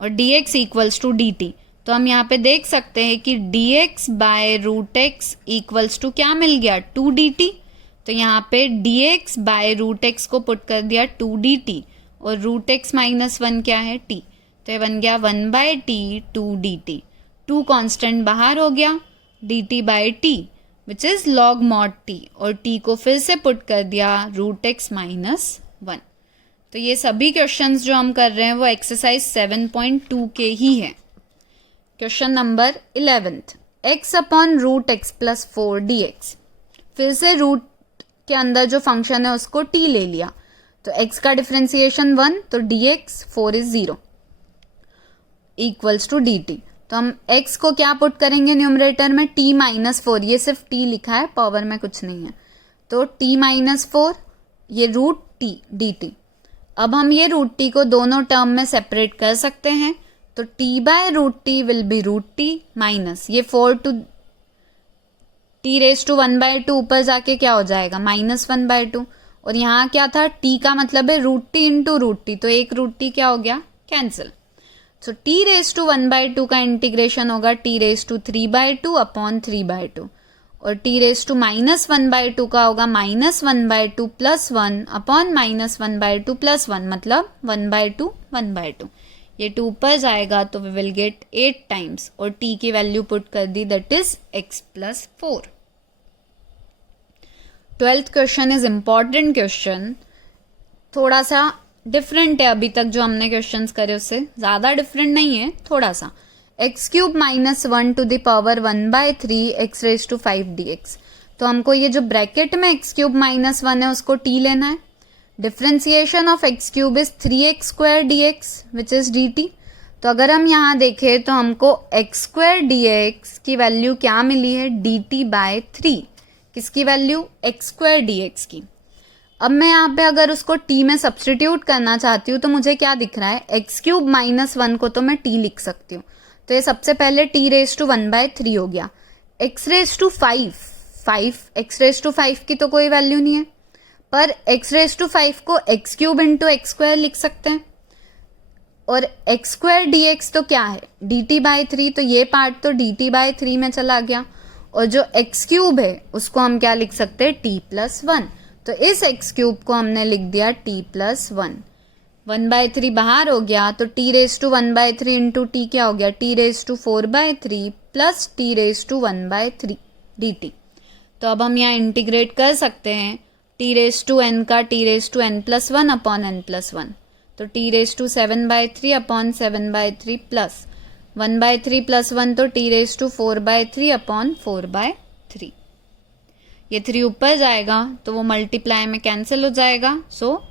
और dx इक्वल्स टू dt। तो हम यहाँ पे देख सकते हैं कि dx by √x equals to क्या मिल गया, 2 dt। तो यहाँ पे dx बाय √x को पुट कर दिया 2 dt, और √x - 1 क्या है, t, तो ये बन गया 1/t 2 dt, 2 कांस्टेंट बाहर हो गया, dt by t which is log mod t, और t को फिर से पुट कर दिया √x - 1। तो ये सभी क्वेश्चंस जो हम कर रहे हैं वो एक्सरसाइज 7.2 के ही है। Question number 11th, x upon √x + 4 dx। फिर से रूट के अंदर जो फंक्शन है उसको t ले लिया, तो x का डिफरेंशिएशन 1, तो dx 4 is 0 equals to dt। तो हम x को क्या पुट करेंगे न्यूमरेटर में, t - 4, ये सिर्फ t लिखा है, पावर में कुछ नहीं है, तो t - 4, ये √t dt। अब हम ये √t को दोनों टर्म में सेपरेट कर सकते हैं, तो t/√t will be √t minus ये 4 टू t रेज टू 1/2 ऊपर जाके क्या हो जाएगा, -1/2, और यहाँ क्या था, t का मतलब है √t इंटू √t, तो एक √t क्या हो गया, cancel. So t raise to 1/2 का इंटीग्रेशन होगा t रेज टू 3/2 अपॉन 3/2, और t रेज टू -1/2 का होगा -1/2 + 1 अपॉन -1/2 + 1, मतलब 1/2 1/2, ये 2 ऊपर जाएगा तो वी विल गेट 8 टाइम्स, और t की वैल्यू पुट कर दी, that is x + 4। 12th question is important question, थोड़ा सा डिफरेंट है अभी तक जो हमने क्वेश्चंस करे उससे, ज़्यादा डिफरेंट नहीं है, थोड़ा सा। x³ - 1 to the power 1/3 x raise to 5 dx। तो हमको ये जो ब्रैकेट में x³ - 1 है उसको t लेना है। Differentiation of x³ is 3x² dx which is dt। तो अगर हम यहाँ देखें तो हमको x² dx की वैल्यू क्या मिली है, dt/3, किसकी वैल्यू, x² dx की। अब मैं यहाँ पे अगर उसको t में सब्सटीट्यूट करना चाहती हूँ तो मुझे क्या दिख रहा है, x³ - 1 को तो मैं t लिख सकती हूँ, तो ये सबसे पहले t रेज टू 1/3 हो गया, x raise to 5, x raise to 5 की तो कोई वैल्यू नहीं है, पर x रेज टू 5 को x³ इंटू x² लिख सकते हैं, और x² dx तो क्या है, dt/3, तो ये पार्ट तो dt/3 में चला गया, और जो x³ है उसको हम क्या लिख सकते हैं, t + 1, तो इस x³ को हमने लिख दिया t + 1, 1/3 बाहर हो गया, तो t raise to 1/3 into t क्या हो गया, t raise to 4/3 plus t raise to 1/3 dt। तो अब हम यहाँ इंटीग्रेट कर सकते हैं, t रेज टू n का t raise to n+1 upon n+1, तो t raise to 7/3 upon 7/3 plus 1/3 + 1, तो t रेज टू 4/3 अपॉन 4/3, ये 3 ऊपर जाएगा तो वो मल्टीप्लाई में कैंसिल हो जाएगा, सो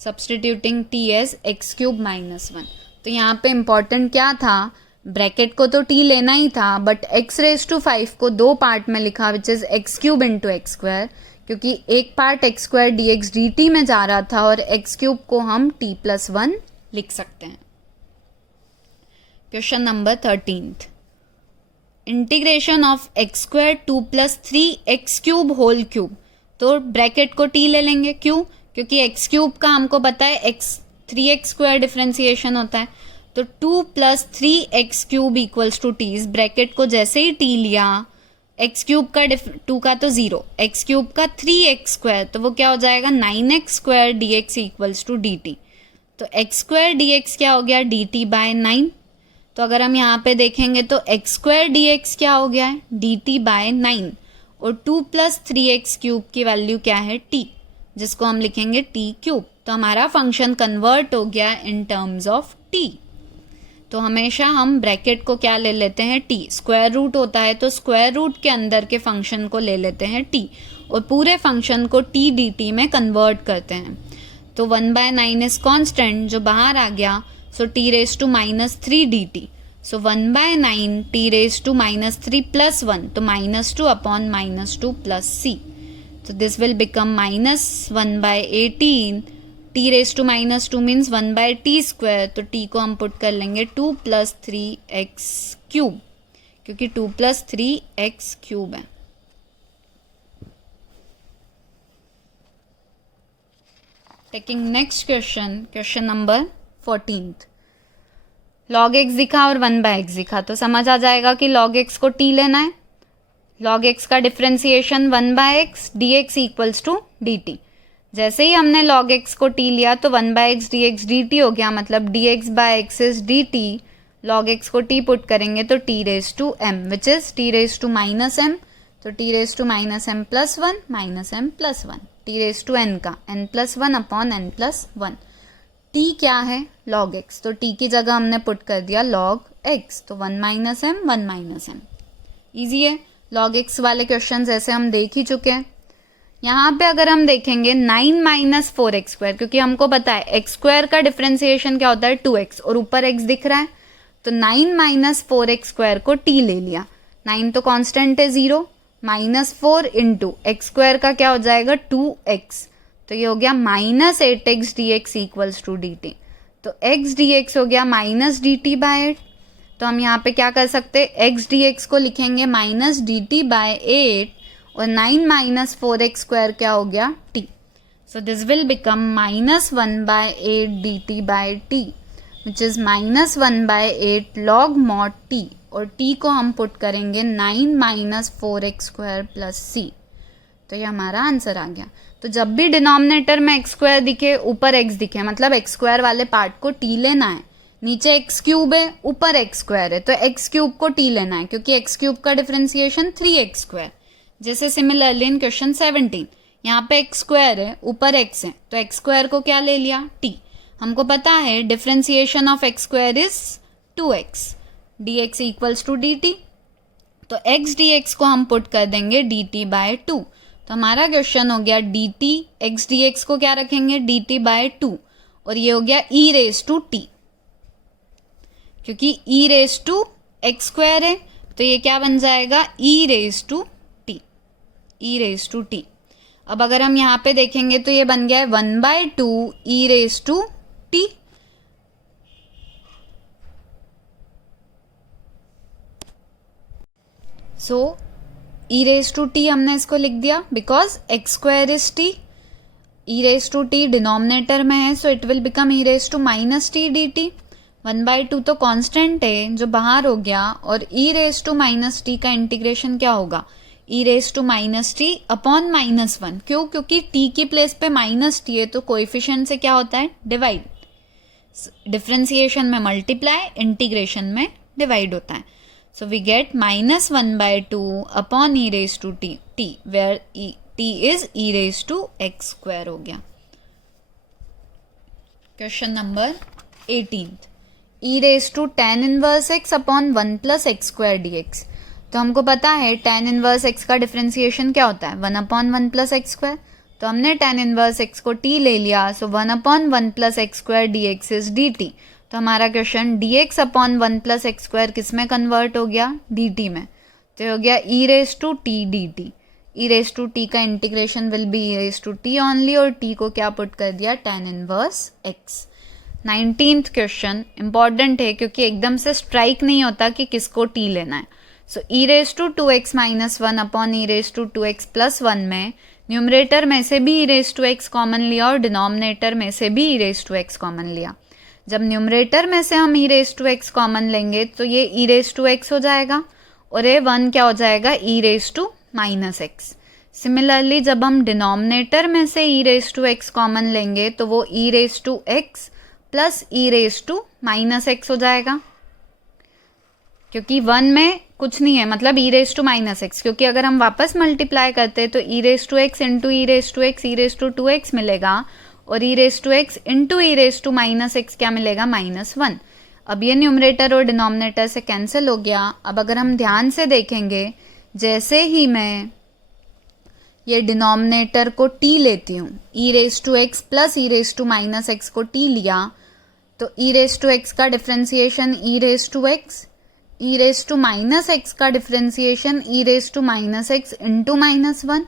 सब्सटीट्यूटिंग t एज x³ - 1। तो यहाँ पे इम्पॉर्टेंट क्या था, ब्रैकेट को तो t लेना ही था, बट x रेज टू 5 को 2 पार्ट में लिखा which is x³ into x², क्योंकि एक पार्ट x² dx dt में जा रहा था, और x³ को हम t + 1 लिख सकते हैं। Question number 13th, integration of x² 2 + 3x³ whole cube. तो ब्रैकेट को t ले लेंगे, क्यों, क्योंकि x³ का हमको पता है 3x² डिफरेंशिएशन होता है, तो 2 + 3x³ इक्वल्स टू t। इस ब्रैकेट को जैसे ही t लिया एक्स क्यूब का 2 का तो 0, एक्स क्यूब का 3x² तो वो क्या हो जाएगा 9x² dx equals to dt। तो x² dx क्या हो गया dt/9। तो अगर हम यहाँ पे देखेंगे तो x² dx क्या हो गया है dt/9 और 2 + 3x³ की वैल्यू क्या है t, जिसको हम लिखेंगे t³। तो हमारा फंक्शन कन्वर्ट हो गया इन टर्म्स ऑफ t। तो हमेशा हम ब्रैकेट को क्या ले लेते हैं t, स्क्वायर रूट होता है तो स्क्वायर रूट के अंदर के फंक्शन को ले लेते हैं t और पूरे फंक्शन को t dt में कन्वर्ट करते हैं। तो 1/9 इज कॉन्स्टेंट जो बाहर आ गया, सो t⁻³ dt। सो 1/9 t⁻³ + 1 तो -2/-2 + c। So this will become -1/18। t⁻² means 1/t², तो t को हम पुट कर लेंगे 2 + 3x³ क्योंकि 2 + 3x³ है। Taking next question number 14। log x दिखा और 1/x दिखा तो समझ आ जाएगा कि log x को t लेना है। log x का differentiation 1/x dx equals to dt। जैसे ही हमने log x को t लिया तो 1/x dx dt हो गया, मतलब dx/x is dt। log x को t पुट करेंगे तो t⁻m विच इज t⁻⁻m। तो t⁻⁻m + 1 -m + 1 t⁻n का n+1/n+1। t क्या है log x, तो t की जगह हमने पुट कर दिया log x, तो 1 - m 1 - m। ईजी है। log x वाले क्वेश्चंस ऐसे हम देख ही चुके हैं। यहाँ पे अगर हम देखेंगे 9 - 4x², क्योंकि हमको पता है x² का डिफ्रेंसिएशन क्या होता है 2x और ऊपर x दिख रहा है, तो 9 - 4x² को t ले लिया। 9 तो कांस्टेंट है 0, -4 इंटू x² का क्या हो जाएगा 2x, तो ये हो गया -8x dx equals to dt। तो x dx हो गया -dt/8। तो हम यहाँ पे क्या कर सकते हैं x dx को लिखेंगे -dt/8 और 9 - 4x² क्या हो गया t। So this will become -1/8 dt/t which is -1/8 log mod t और t को हम पुट करेंगे 9 - 4x² + c। तो ये हमारा आंसर आ गया। तो जब भी डिनोमिनेटर में x² दिखे ऊपर x दिखे, मतलब x² वाले पार्ट को t लेना है। नीचे x³ है ऊपर x² है तो x³ को t लेना है, क्योंकि x³ का डिफरेंशिएशन 3x²। जैसे सिमिलरली इन क्वेश्चन 17 यहाँ पे x² है ऊपर x है तो x² को क्या ले लिया t। हमको पता है differentiation of x² is 2x dx equals to dt। तो x dx को हम पुट कर देंगे dt/2। तो हमारा क्वेश्चन हो गया dt, x dx को क्या रखेंगे dt/2 और ये हो गया e⁻t, क्योंकि e⁻x² है तो ये क्या बन जाएगा e⁻t। अब अगर हम यहाँ पे देखेंगे तो ये बन गया है 1/2 e⁻t। सो e⁻t हमने इसको लिख दिया because x² is t, e⁻t denominator में है so it will become e⁻t dt। 1/2 तो कांस्टेंट है जो बाहर हो गया और e⁻t का इंटीग्रेशन क्या होगा e⁻t/-1। क्यों, क्योंकि t की प्लेस पे -t है तो कोएफिशिएंट से क्या होता है डिवाइड। डिफरेंशिएशन में मल्टीप्लाई, इंटीग्रेशन में डिवाइड होता है। So we get -1/2 upon e⁻t t where t is e⁻x² हो गया। क्वेश्चन नंबर 18 e⁻tan 1x अपॉन 1 + x² dx। तो हमको पता है tan 1x का डिफरेंशिएशन क्या होता है 1/1 + x²। तो हमने tan 1x को t ले लिया, सो 1/1 + x² dx इज dt। तो हमारा क्वेश्चन dx/1 + x² किस में कन्वर्ट हो गया dt में। तो हो गया e⁻t dt। e⁻t का integration will be e⁻t only और t को क्या पुट कर दिया tan 1x। 19th question important है क्योंकि एकदम से स्ट्राइक नहीं होता कि किसको t लेना है। सो e⁻2x - 1 अपॉन e⁻2x + 1 में न्यूमरेटर में से भी e⁻x कॉमन लिया और डिनोमिनेटर में से भी e⁻x कॉमन लिया। जब न्यूमरेटर में से हम e⁻x कॉमन लेंगे तो ये e⁻x हो जाएगा और ये 1 क्या हो जाएगा, e raise to minus x. Similarly जब हम डिनोमिनेटर में से e raise to x common लेंगे तो वो e raise to x plus e raise to minus x हो जाएगा, क्योंकि 1 में कुछ नहीं है, मतलब e raise to minus x, क्योंकि अगर हम वापस मल्टीप्लाई करते तो e raise to x into e raise to x e raise to 2x मिलेगा, और ई raise to x into e raise to minus x क्या मिलेगा, -1। अब ये न्यूमरेटर और डिनोमिनेटर से कैंसिल हो गया। अब अगर हम ध्यान से देखेंगे, जैसे ही मैं ये डिनोमिनेटर को t लेती हूँ, e raise to x plus e raise to minus x को t लिया, तो ई रेज टू एक्स का differentiation e raise to x, e raise to minus x का differentiation e raise to minus x into -1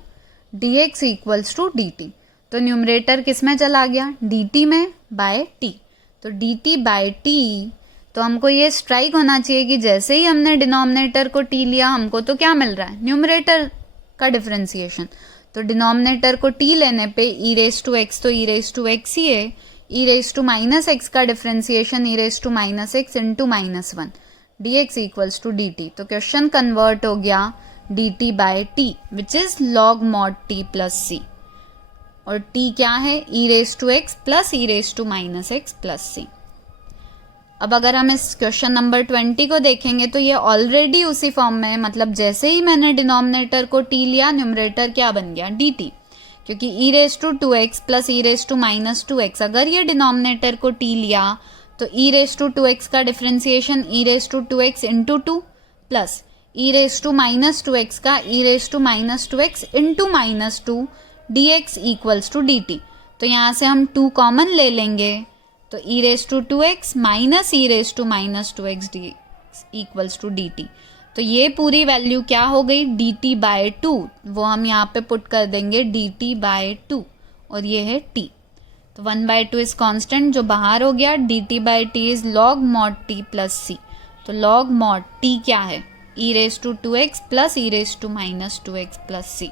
dx equals to dt। तो numerator किस में चला गया, dt में बाय t। तो dt बाय t, तो हमको ये स्ट्राइक होना चाहिए कि जैसे ही हमने डिनोमिनेटर को t लिया हमको तो क्या मिल रहा है, न्यूमरेटर का डिफरेंशिएशन। तो डिनोमिनेटर को t लेने पे ई रेज टू एक्स तो ई रेज टू एक्स ही है, e raise to minus x का differentiation e raise to minus x into -1 dx equals to dt। तो क्वेश्चन कन्वर्ट हो गया dt by t which is log mod t plus c, और t क्या है, e raise to x plus e raise to minus x plus c। अब अगर हम इस क्वेश्चन नंबर 20 को देखेंगे तो ये ऑलरेडी उसी फॉर्म में है, मतलब जैसे ही मैंने डिनोमिनेटर को t लिया न्यूमरेटर क्या बन गया, dt, क्योंकि e raise to 2x plus e raise to minus 2x, अगर ये डिनोमिनेटर को t लिया तो ई रेज टू 2x का differentiation e raise to 2x into 2 plus e raise to minus 2x का e raise to minus 2x into -2 dx equals to dt। तो यहाँ से हम 2 कॉमन ले लेंगे, तो e raise to 2x minus e raise to minus 2x dx equals to dt। तो ये पूरी वैल्यू क्या हो गई, dt बाय 2, वो हम यहाँ पे पुट कर देंगे dt बाय 2, और ये है t। तो 1/2 इज कांस्टेंट जो बाहर हो गया, dt by t is log mod t plus c। तो log mod t क्या है, e raise to 2x plus e raise to minus 2x plus c।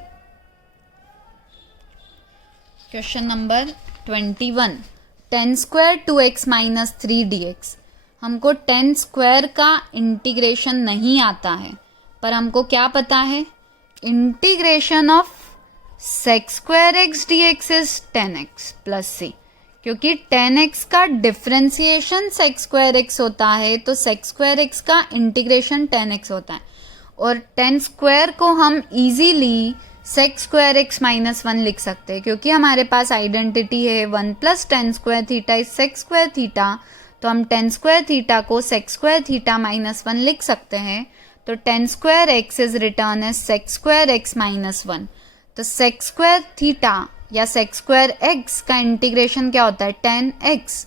Question number 21, 10 square 2x minus 3 dx। हमको 10 square का integration नहीं आता है, पर हमको क्या पता है, integration of sec square x dx is 10x plus c, क्योंकि 10x का डिफरेंशिएशन sec स्क्वायर x होता है तो sec स्क्वायर x का इंटीग्रेशन 10x होता है, और 10 स्क्वायर को हम easily sec square x minus 1 लिख सकते हैं, क्योंकि हमारे पास आइडेंटिटी है 1 plus 10 square theta is sec square theta. तो हम 10 स्क्वायर थीटा को sec स्क्वायर थीटा माइनस 1 लिख सकते हैं। तो 10 square x is written as sec square x minus 1। तो sec स्क्वायर थीटा या sec स्क्वायर x का इंटीग्रेशन क्या होता है, 10x।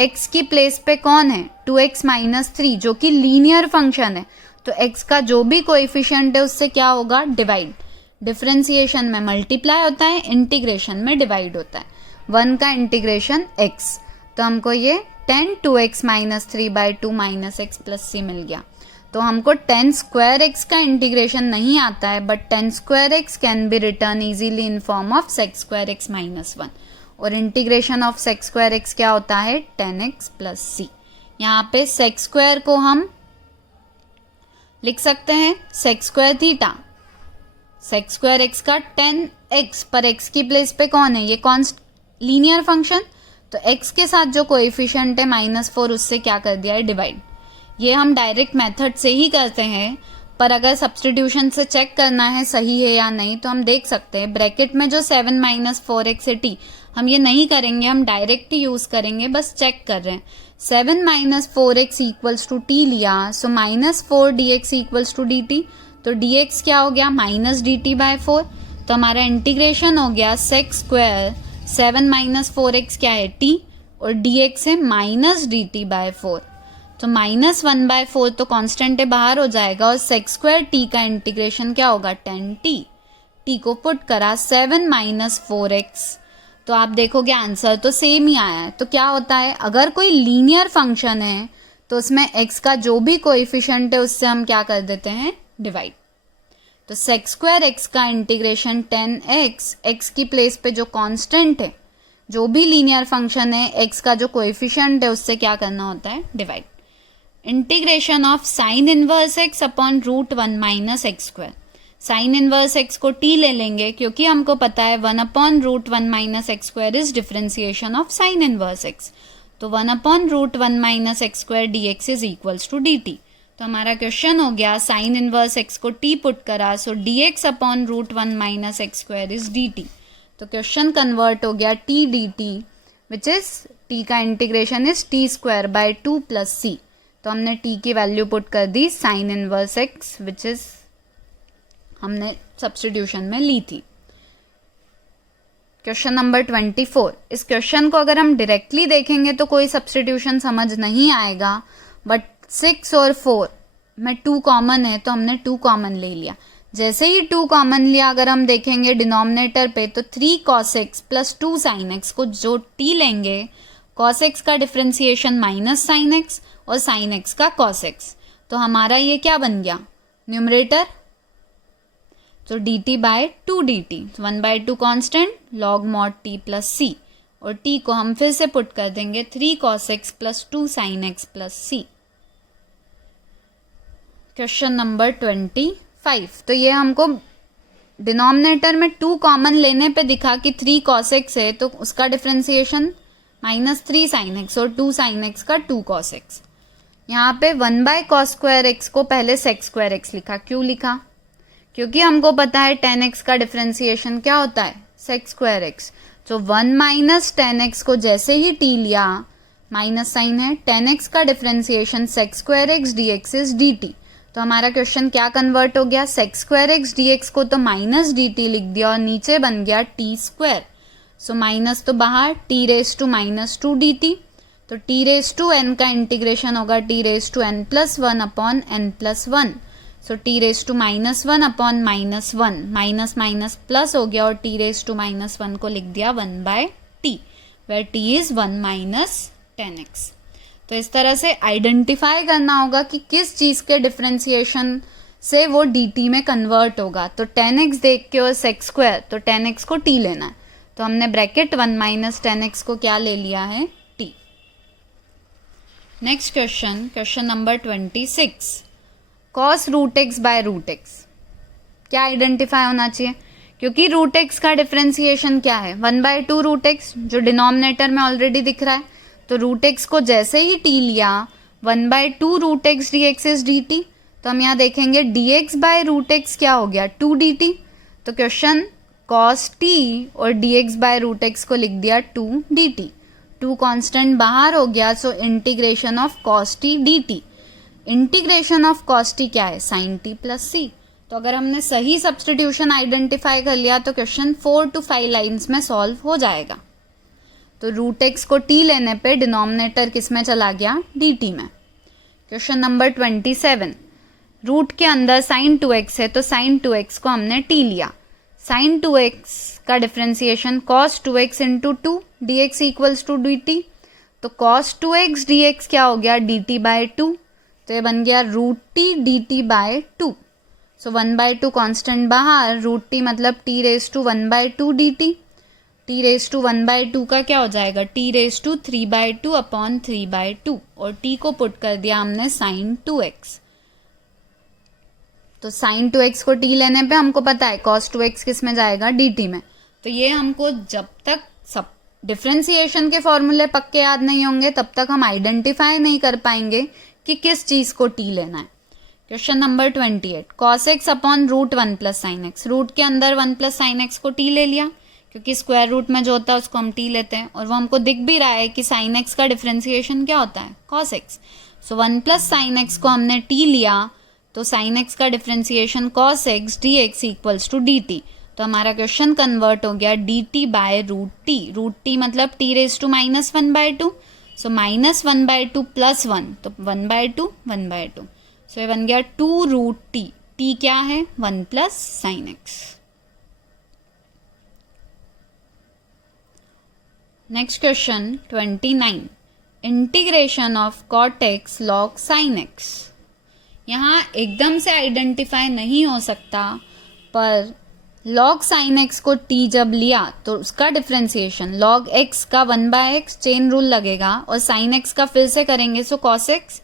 x की प्लेस पे कौन है, 2x माइनस 3, जो कि लीनियर फंक्शन है। तो x का जो भी कोएफिशिएंट है उससे क्या होगा, डिवाइड। डिफरेंशिएशन में मल्टीप्लाई होता है, इंटीग्रेशन में डिवाइड होता है। 1 का इंटीग्रेशन x, तो हमको ये 10 2x minus 3/2 minus x plus c मिल गया। तो हमको 10 स्क्वायर x का इंटीग्रेशन नहीं आता है, but 10 square x can be return easily in form of sec square x minus 1, और integration of sec square x क्या होता है, 10x प्लस c। यहाँ पे sec स्क्वायर को हम लिख सकते हैं sec square theta, sec square x का 10x, पर x की प्लेस पे कौन है, ये लीनियर फंक्शन, तो x के साथ जो कोएफिशिएंट है -4 उससे क्या कर दिया है, डिवाइड। ये हम डायरेक्ट मेथड से ही करते हैं, पर अगर सब्स्टिट्यूशन से चेक करना है सही है या नहीं तो हम देख सकते हैं ब्रैकेट में जो 7 माइनस 4x है t, हम ये नहीं करेंगे, हम डायरेक्ट ही यूज करेंगे, बस चेक कर रहे हैं। 7 minus 4x equals to t लिया, सो -4 dx इक्वल्स टू dt। तो dx क्या हो गया, माइनस dt बाय 4। तो हमारा इंटीग्रेशन हो गया sec स्क्वायर 7 माइनस 4x क्या है, t, और dx है माइनस dt बाय 4। तो -1/4 तो कांस्टेंट है, बाहर हो जाएगा, और sec स्क्वायर t का इंटीग्रेशन क्या होगा, 10t। t को पुट करा 7 माइनस 4x, तो आप देखोगे आंसर तो सेम ही आया है। तो क्या होता है, अगर कोई लीनियर फंक्शन है तो उसमें x का जो भी कोएफिशिएंट है उससे हम क्या कर देते हैं, डिवाइड। तो sec स्क्वायर x का इंटीग्रेशन 10x, x की प्लेस पे जो कांस्टेंट है, जो भी लीनियर फंक्शन है, x का जो कोएफिशिएंट है उससे क्या करना होता है, divide. Integration of sine inverse x upon root 1 minus x square. Sine inverse x को टी ले लेंगे क्योंकि हमको पता है 1 upon root 1 minus x square is differentiation of sine inverse x. तो 1 upon root 1 minus x square d x is equals to d t. तो हमारा क्वेश्चन हो गया साइन इनवर्स एक्स को टी पुट करा, so d x upon root 1 minus x square is d t. तो question convert हो गया t d t, which is t का integration is t square by 2 plus c. तो हमने t की value put कर दी sine inverse x, which is हमने सब्स्टिट्यूशन में ली थी। Question number 24। इस क्वेश्चन को अगर हम डायरेक्टली देखेंगे तो कोई सब्स्टिट्यूशन समझ नहीं आएगा, बट 6 और 4 में 2 कॉमन है तो हमने 2 कॉमन ले लिया। जैसे ही 2 कॉमन लिया, अगर हम देखेंगे डिनोमिनेटर पे तो 3 cos x plus 2 sin x को जो t लेंगे, cos x का डिफ्रेंसिएशन माइनस sin x और sin x का cos x। तो हमारा ये क्या बन गया न्यूमरेटर, तो dt by 2 dt, 1 by 2 constant log mod t plus c, और t को हम फिर से पुट कर देंगे 3 cos x plus 2 sin x plus c। Question number 25। तो ये हमको डिनोमिनेटर में 2 कॉमन लेने पे दिखा कि 3 cos x है तो उसका डिफ्रेंसिएशन माइनस 3 sin x और 2 sin x का 2 cos x। यहाँ पे 1 बाय cos स्क्वायर x को पहले sec स्क्वायर x लिखा। क्यों लिखा? क्योंकि हमको पता है tan x का डिफ्रेंसिएशन क्या होता है sec स्क्वायर x। तो 1 माइनस tan x को जैसे ही t लिया, माइनस साइन है, tan x का differentiation sec square x dx is dt। तो हमारा क्वेश्चन क्या कन्वर्ट हो गया, sec स्क्वायर x dx को तो माइनस dt लिख दिया और नीचे बन गया t स्क्वायर। सो माइनस तो बाहर, t raise to minus 2 dt। तो t रेस टू n का इंटीग्रेशन होगा t raise to n plus 1 upon n plus 1। So t raise to minus 1 upon minus 1, minus minus plus हो गया और t raise to minus 1 को लिख दिया 1 by t, where t is 1 minus tan x। तो इस तरह से आइडेंटिफाई करना होगा कि किस चीज़ के डिफ्रेंसिएशन से वो dt में कन्वर्ट होगा। तो tan x देख के और sec स्क्वायर, तो tan x को t लेना है, तो हमने ब्रैकेट 1 माइनस tan x को क्या ले लिया है t। Next question, question number 26। cos root x by root x क्या आइडेंटिफाई होना चाहिए, क्योंकि रूट एक्स का डिफ्रेंसिएशन क्या है 1 बाय 2 रूट एक्स, जो डिनोमिनेटर में ऑलरेडी दिख रहा है। तो रूट एक्स को जैसे ही t लिया 1 by 2 root x d x is d t. तो हम यहाँ देखेंगे d x by root x क्या हो गया 2 dt। तो क्वेश्चन cos t और d x by root x को लिख दिया 2 dt। 2 कांस्टेंट बाहर हो गया, सो integration of cos t dt। Integration of cos t क्या है sin t प्लस c। तो अगर हमने सही सब्स्टिट्यूशन आइडेंटिफाई कर लिया तो क्वेश्चन 4 to 5 लाइन्स में सॉल्व हो जाएगा। तो रूट एक्स को t लेने पे डिनोमिनेटर किस में चला गया dt में। Question number 27। रूट के अंदर sin 2x है तो sin 2x को हमने t लिया। sin 2x का differentiation cos 2x into 2 dx equals to dt। तो cos 2x dx क्या हो गया dt बाय 2। तो ये बन गया root t dt by 2। So 1 by 2 constant बाहर, रूट t मतलब t raise to 1 by 2 dt। t raise to 1 by 2 का क्या हो जाएगा t raise to 3 by 2 upon 3 by 2, और t को पुट कर दिया हमने sin 2x। तो sin 2x को t लेने पे हमको पता है cos 2x किस में जाएगा dt में। तो ये हमको जब तक सब डिफ्रेंसिएशन के फॉर्मूले पक्के याद नहीं होंगे तब तक हम आइडेंटिफाई नहीं कर पाएंगे कि किस चीज को t लेना है। Question number 28। cos x upon root 1 plus sine x. Root के अंदर 1 प्लस साइन एक्स को t ले लिया, क्योंकि स्क्वायर रूट में जो होता है उसको हम t लेते हैं, और वो हमको दिख भी रहा है कि साइन एक्स का डिफ्रेंसिएशन क्या होता है cos x। So 1 plus sine x को हमने t लिया, तो साइन एक्स का differentiation cos x dx equals to dt। तो हमारा क्वेश्चन कन्वर्ट हो गया dt by root t। Root t मतलब t raise to minus 1 by 2। So minus 1 by 2 plus 1, तो 1 बाय 2 1 बाय 2। सो ये बन गया 2 रूट t। t क्या है 1 plus sine x. Next question 29। Integration of cot x log sin x। यहाँ एकदम से आइडेंटिफाई नहीं हो सकता, पर log sin x को t जब लिया तो उसका डिफ्रेंसिएशन log x का 1 बाय x चेन रूल लगेगा, और sin x का फिर से करेंगे सो cos x।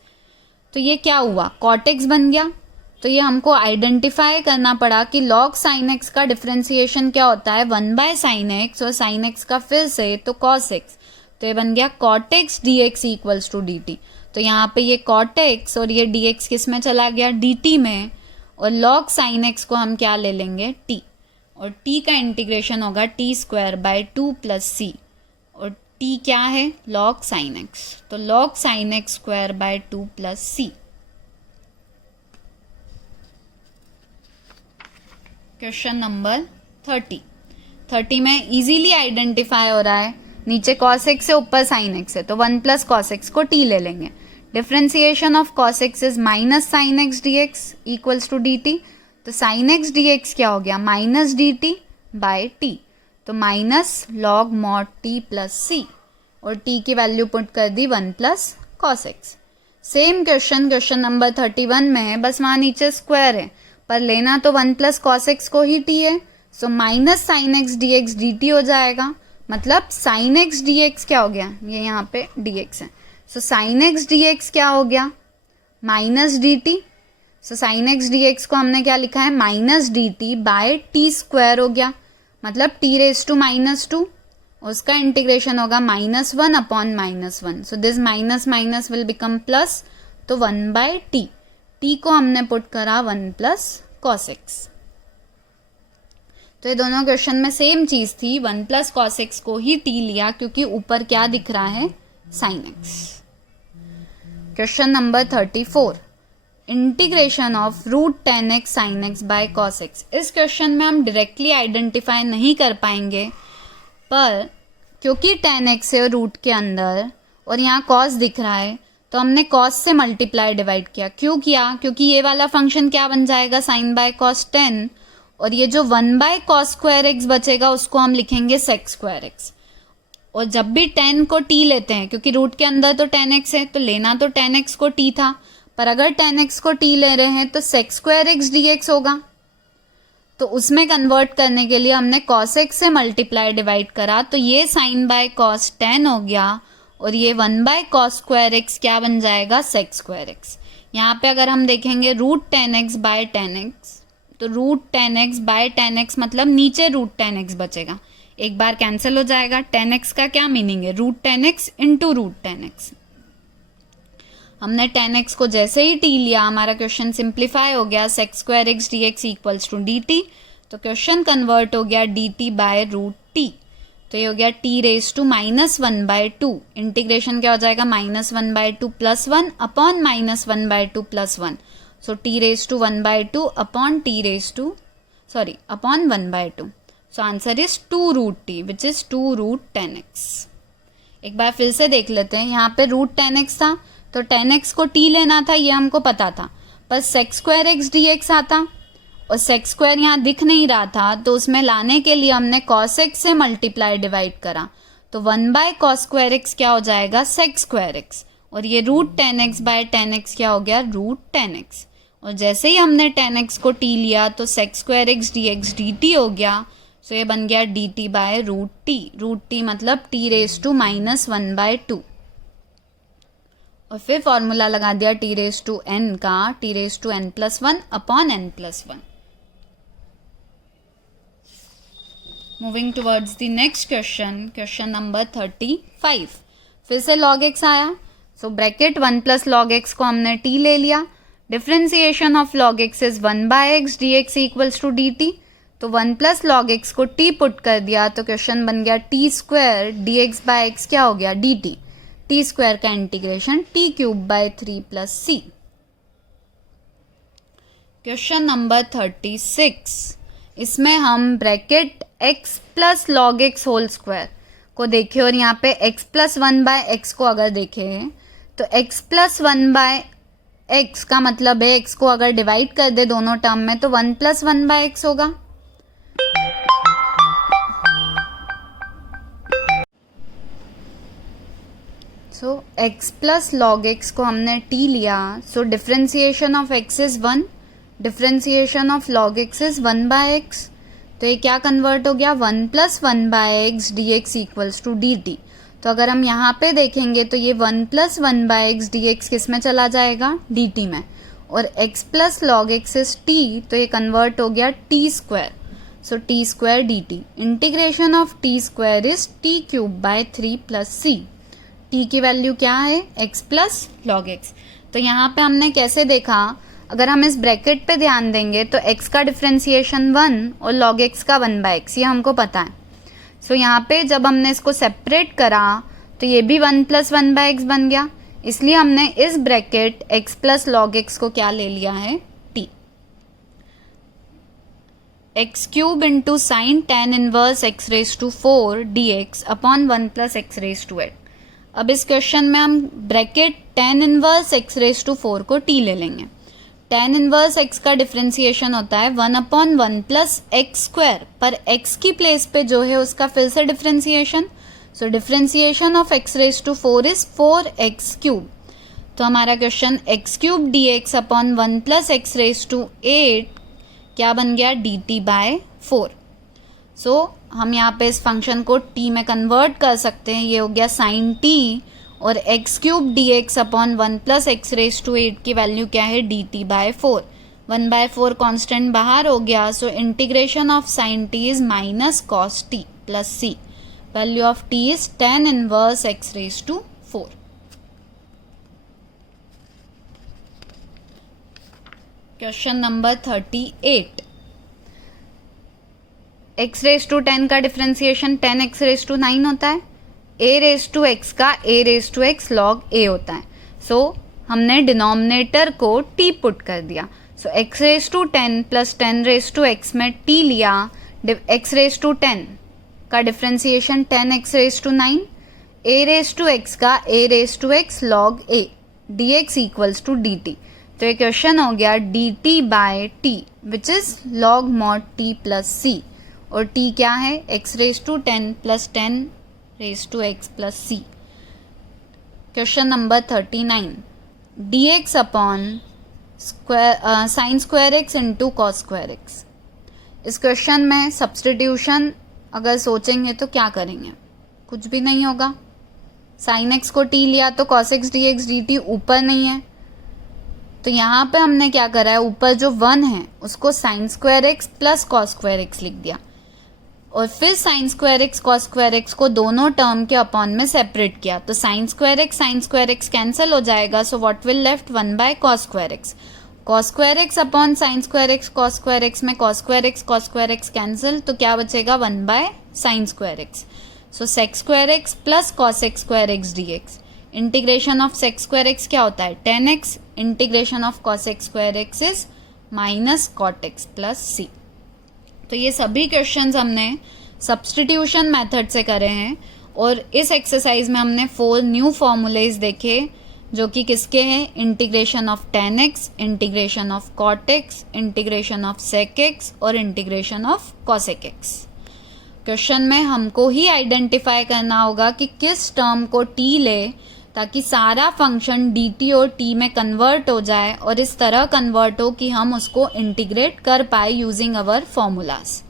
तो ये क्या हुआ, cot x बन गया। तो ये हमको आइडेंटिफाई करना पड़ा कि log sin x का डिफ्रेंसिएशन क्या होता है, 1/sin x, और sin x का फिर से तो cos x। तो ये बन गया cot x dx equals to dt। तो यहाँ पे ये cot x और ये dx किस में चला गया, dt में, और log sin x को हम क्या ले लेंगे, t, और t का इंटीग्रेशन होगा t square by 2 plus c, और t क्या है, log sin x। तो log sin x square by 2 plus c। Question number 30 में इजीली आइडेंटिफाई हो रहा है, नीचे cos x से ऊपर sin x है, तो 1 प्लस cos x को t ले लेंगे। Differentiation of cos x is minus sin x dx equals to dt। तो sin x dx क्या हो गया, माइनस dt बाय t, तो minus log mod t plus c, और t की वैल्यू पुट कर दी 1 plus cos x। Same question number 31 में है, बस वहाँ नीचे स्क्वायर है, पर लेना तो 1 प्लस cos x को ही t है, so minus sin x dx dt हो जाएगा। मतलब sin x dx क्या हो गया, ये यहाँ पे dx है, सो sin x dx क्या हो गया, minus dt। So sin x dx को हमने क्या लिखा है, minus dt by t square हो गया, मतलब t रेज टू -2, उसका इंटीग्रेशन होगा -1 upon -1। So this minus minus will become plus, तो 1/t, t को हमने पुट करा 1 प्लस cos x। तो ये दोनों क्वेश्चन में सेम चीज थी, 1 प्लस cos x को ही t लिया क्योंकि ऊपर क्या दिख रहा है, sin x। Question number 34, integration of √10x sin x by cos x। इस क्वेश्चन में हम डायरेक्टली आइडेंटिफाई नहीं कर पाएंगे, पर क्योंकि 10x है रूट के अंदर और यहाँ cos दिख रहा है, तो हमने cos से मल्टीप्लाई डिवाइड किया। क्यों किया, क्योंकि ये वाला फंक्शन क्या बन जाएगा, sin बाय cos 10, और ये जो 1/cos स्क्वायर x बचेगा उसको हम लिखेंगे sec स्क्वायर x। और जब भी 10 को t लेते हैं, क्योंकि रूट के अंदर तो 10x है, तो लेना तो 10x को t था, पर अगर 10x को t ले रहे हैं तो sec स्क्वायर x dx होगा। तो उसमें कन्वर्ट करने के लिए हमने cos x से मल्टीप्लाई डिवाइड करा, तो ये sin बाय cos 10 हो गया, और ये 1/cos स्क्वायर x क्या बन जाएगा, sec स्क्वायर x। यहाँ पे अगर हम देखेंगे √10x बाय 10x, तो √10x बाय 10x मतलब नीचे √10x बचेगा, एक बार कैंसिल हो जाएगा। 10x का क्या मीनिंग है, √10x इंटू √10x। हमने 10x को जैसे ही t लिया, हमारा क्वेश्चन सिंप्लीफाई हो गया, sec square x dx equals to dt। तो क्वेश्चन कन्वर्ट हो गया dt बाय √t। तो ये हो गया t रेज टू -1/2, इंटीग्रेशन क्या हो जाएगा, -1/2 plus 1 upon -1/2 plus 1। So t raise to 1/2 upon upon 1/2। So answer is 2√t which is 2√10x। एक बार फिर से देख लेते हैं, यहाँ पे √10x था, तो 10x को t लेना था, ये हमको पता था, पर sec स्क्वायर x dx आता, और sec स्क्वायर यहाँ दिख नहीं रहा था, तो उसमें लाने के लिए हमने cos x से मल्टीप्लाई डिवाइड करा, तो 1/cos स्क्वायर x क्या हो जाएगा, sec स्क्वायर x, और ये √10x बाय 10x क्या हो गया, √10x। और जैसे ही हमने 10x को t लिया तो sec square x dx dt हो गया, सो ये बन गया dt बाय √t मतलब t रेज टू -1/2, और फिर फॉर्मूला लगा दिया t रेज टू n का, t raise to n+1 upon n+1। Moving towards the next question number 35। फिर से log x आया, so bracket 1 plus log x को हमने t ले लिया। Differentiation of log x is 1/x dx equals to dt। तो 1 plus log x को t put कर दिया, तो क्वेश्चन बन गया t square dx by x क्या हो गया, dt। t स्क्वायर का integration t cube by 3 plus c। Question number 36, इसमें हम bracket x plus log x whole square को देखें, और यहाँ पे x प्लस 1/x को अगर देखें, तो x प्लस 1/x का मतलब है x को अगर डिवाइड कर दे दोनों टर्म में, तो 1 प्लस 1/x होगा। So x plus log x को हमने t लिया, so differentiation of x is 1, differentiation of log x is 1/x। तो ये क्या कन्वर्ट हो गया, 1 plus 1/x dx equals to dt। तो अगर हम यहाँ पे देखेंगे तो ये 1 + 1/x dx किस में चला जाएगा, dt में, और x + log x is t, तो ये कन्वर्ट हो गया t², so t² dt। Integration of t² is t³/3 + c। t की वैल्यू क्या है, x + log x। तो यहाँ पे हमने कैसे देखा, अगर हम इस ब्रैकेट पे ध्यान देंगे तो x का डिफ्रेंसिएशन 1 और log x का 1/x, ये हमको पता है। सो यहाँ पे जब हमने इसको सेपरेट करा तो ये भी 1 + 1/x बन गया, इसलिए हमने इस ब्रैकेट x + log x को क्या ले लिया है, t। x³ × sin tan 1 x⁴ dx upon 1 + x⁴। अब इस क्वेश्चन में हम ब्रैकेट tan 1 x⁴ को t ले लेंगे। tan 1 x का डिफ्रेंसिएशन होता है 1/1 + x², पर x की प्लेस पे जो है उसका फिर से differentiation, so differentiation of x⁴ is 4x³ तो हमारा question x³ dx upon 1 + x⁴ क्या बन गया, dt/4। सो हम यहाँ पे इस फंक्शन को t में कन्वर्ट कर सकते हैं, ये हो गया sin t, और x³ dx अपॉन 1 + x⁴ की वैल्यू क्या है, dt/4। 1/4 कांस्टेंट बाहर हो गया, सो integration of sin t is -cos t + c। Value of t is tan 1 x⁴। Question number 38। x⁻10 का डिफ्रेंसिएशन 10x⁹ होता है, a⁻x का a⁻x log a होता है। सो हमने डिनोमिनेटर को t पुट कर दिया, सो x⁻10 + 10⁻x में t लिया, x⁻10 का डिफ्रेंसिएशन 10x⁹, a⁻x का a⁻x log a dx = dt। तो ये क्वेश्चन हो गया dt/t which is log mod t + c, और t क्या है, x⁻10 + 10⁻x + c। Question number 39। dx upon sin² x × cos² x। इस क्वेश्चन में सब्सटीट्यूशन अगर सोचेंगे तो क्या करेंगे, कुछ भी नहीं होगा। sin x को t लिया तो cos x dx dt ऊपर नहीं है, तो यहाँ पे हमने क्या करा है, ऊपर जो 1 है उसको sin² x + cos² x लिख दिया, और फिर sin² x cos² x को दोनों टर्म के अपॉन में सेपरेट किया, तो sin² x कैंसिल हो जाएगा, so what will left, 1/cos² x। cos² x upon sin² x cos² x में cos² x कैंसिल, तो क्या बचेगा, 1/sin² x। So sec² x + cos² x dx। Integration of sec² x क्या होता है, 10x, integration of cos² x is -cot x + c। तो ये सभी क्वेश्चंस हमने सब्सटीट्यूशन मेथड से करे हैं, और इस एक्सरसाइज में हमने 4 न्यू फॉर्मूलेज देखे, जो कि किसके हैं, integration of 10x, integration of cot x, integration of sec x और integration of cosec x। Question में हमको ही आइडेंटिफाई करना होगा कि किस टर्म को t ले, ताकि सारा फंक्शन dt और t में कन्वर्ट हो जाए, और इस तरह कन्वर्ट हो कि हम उसको इंटीग्रेट कर पाए यूजिंग अवर फॉर्मूलाज।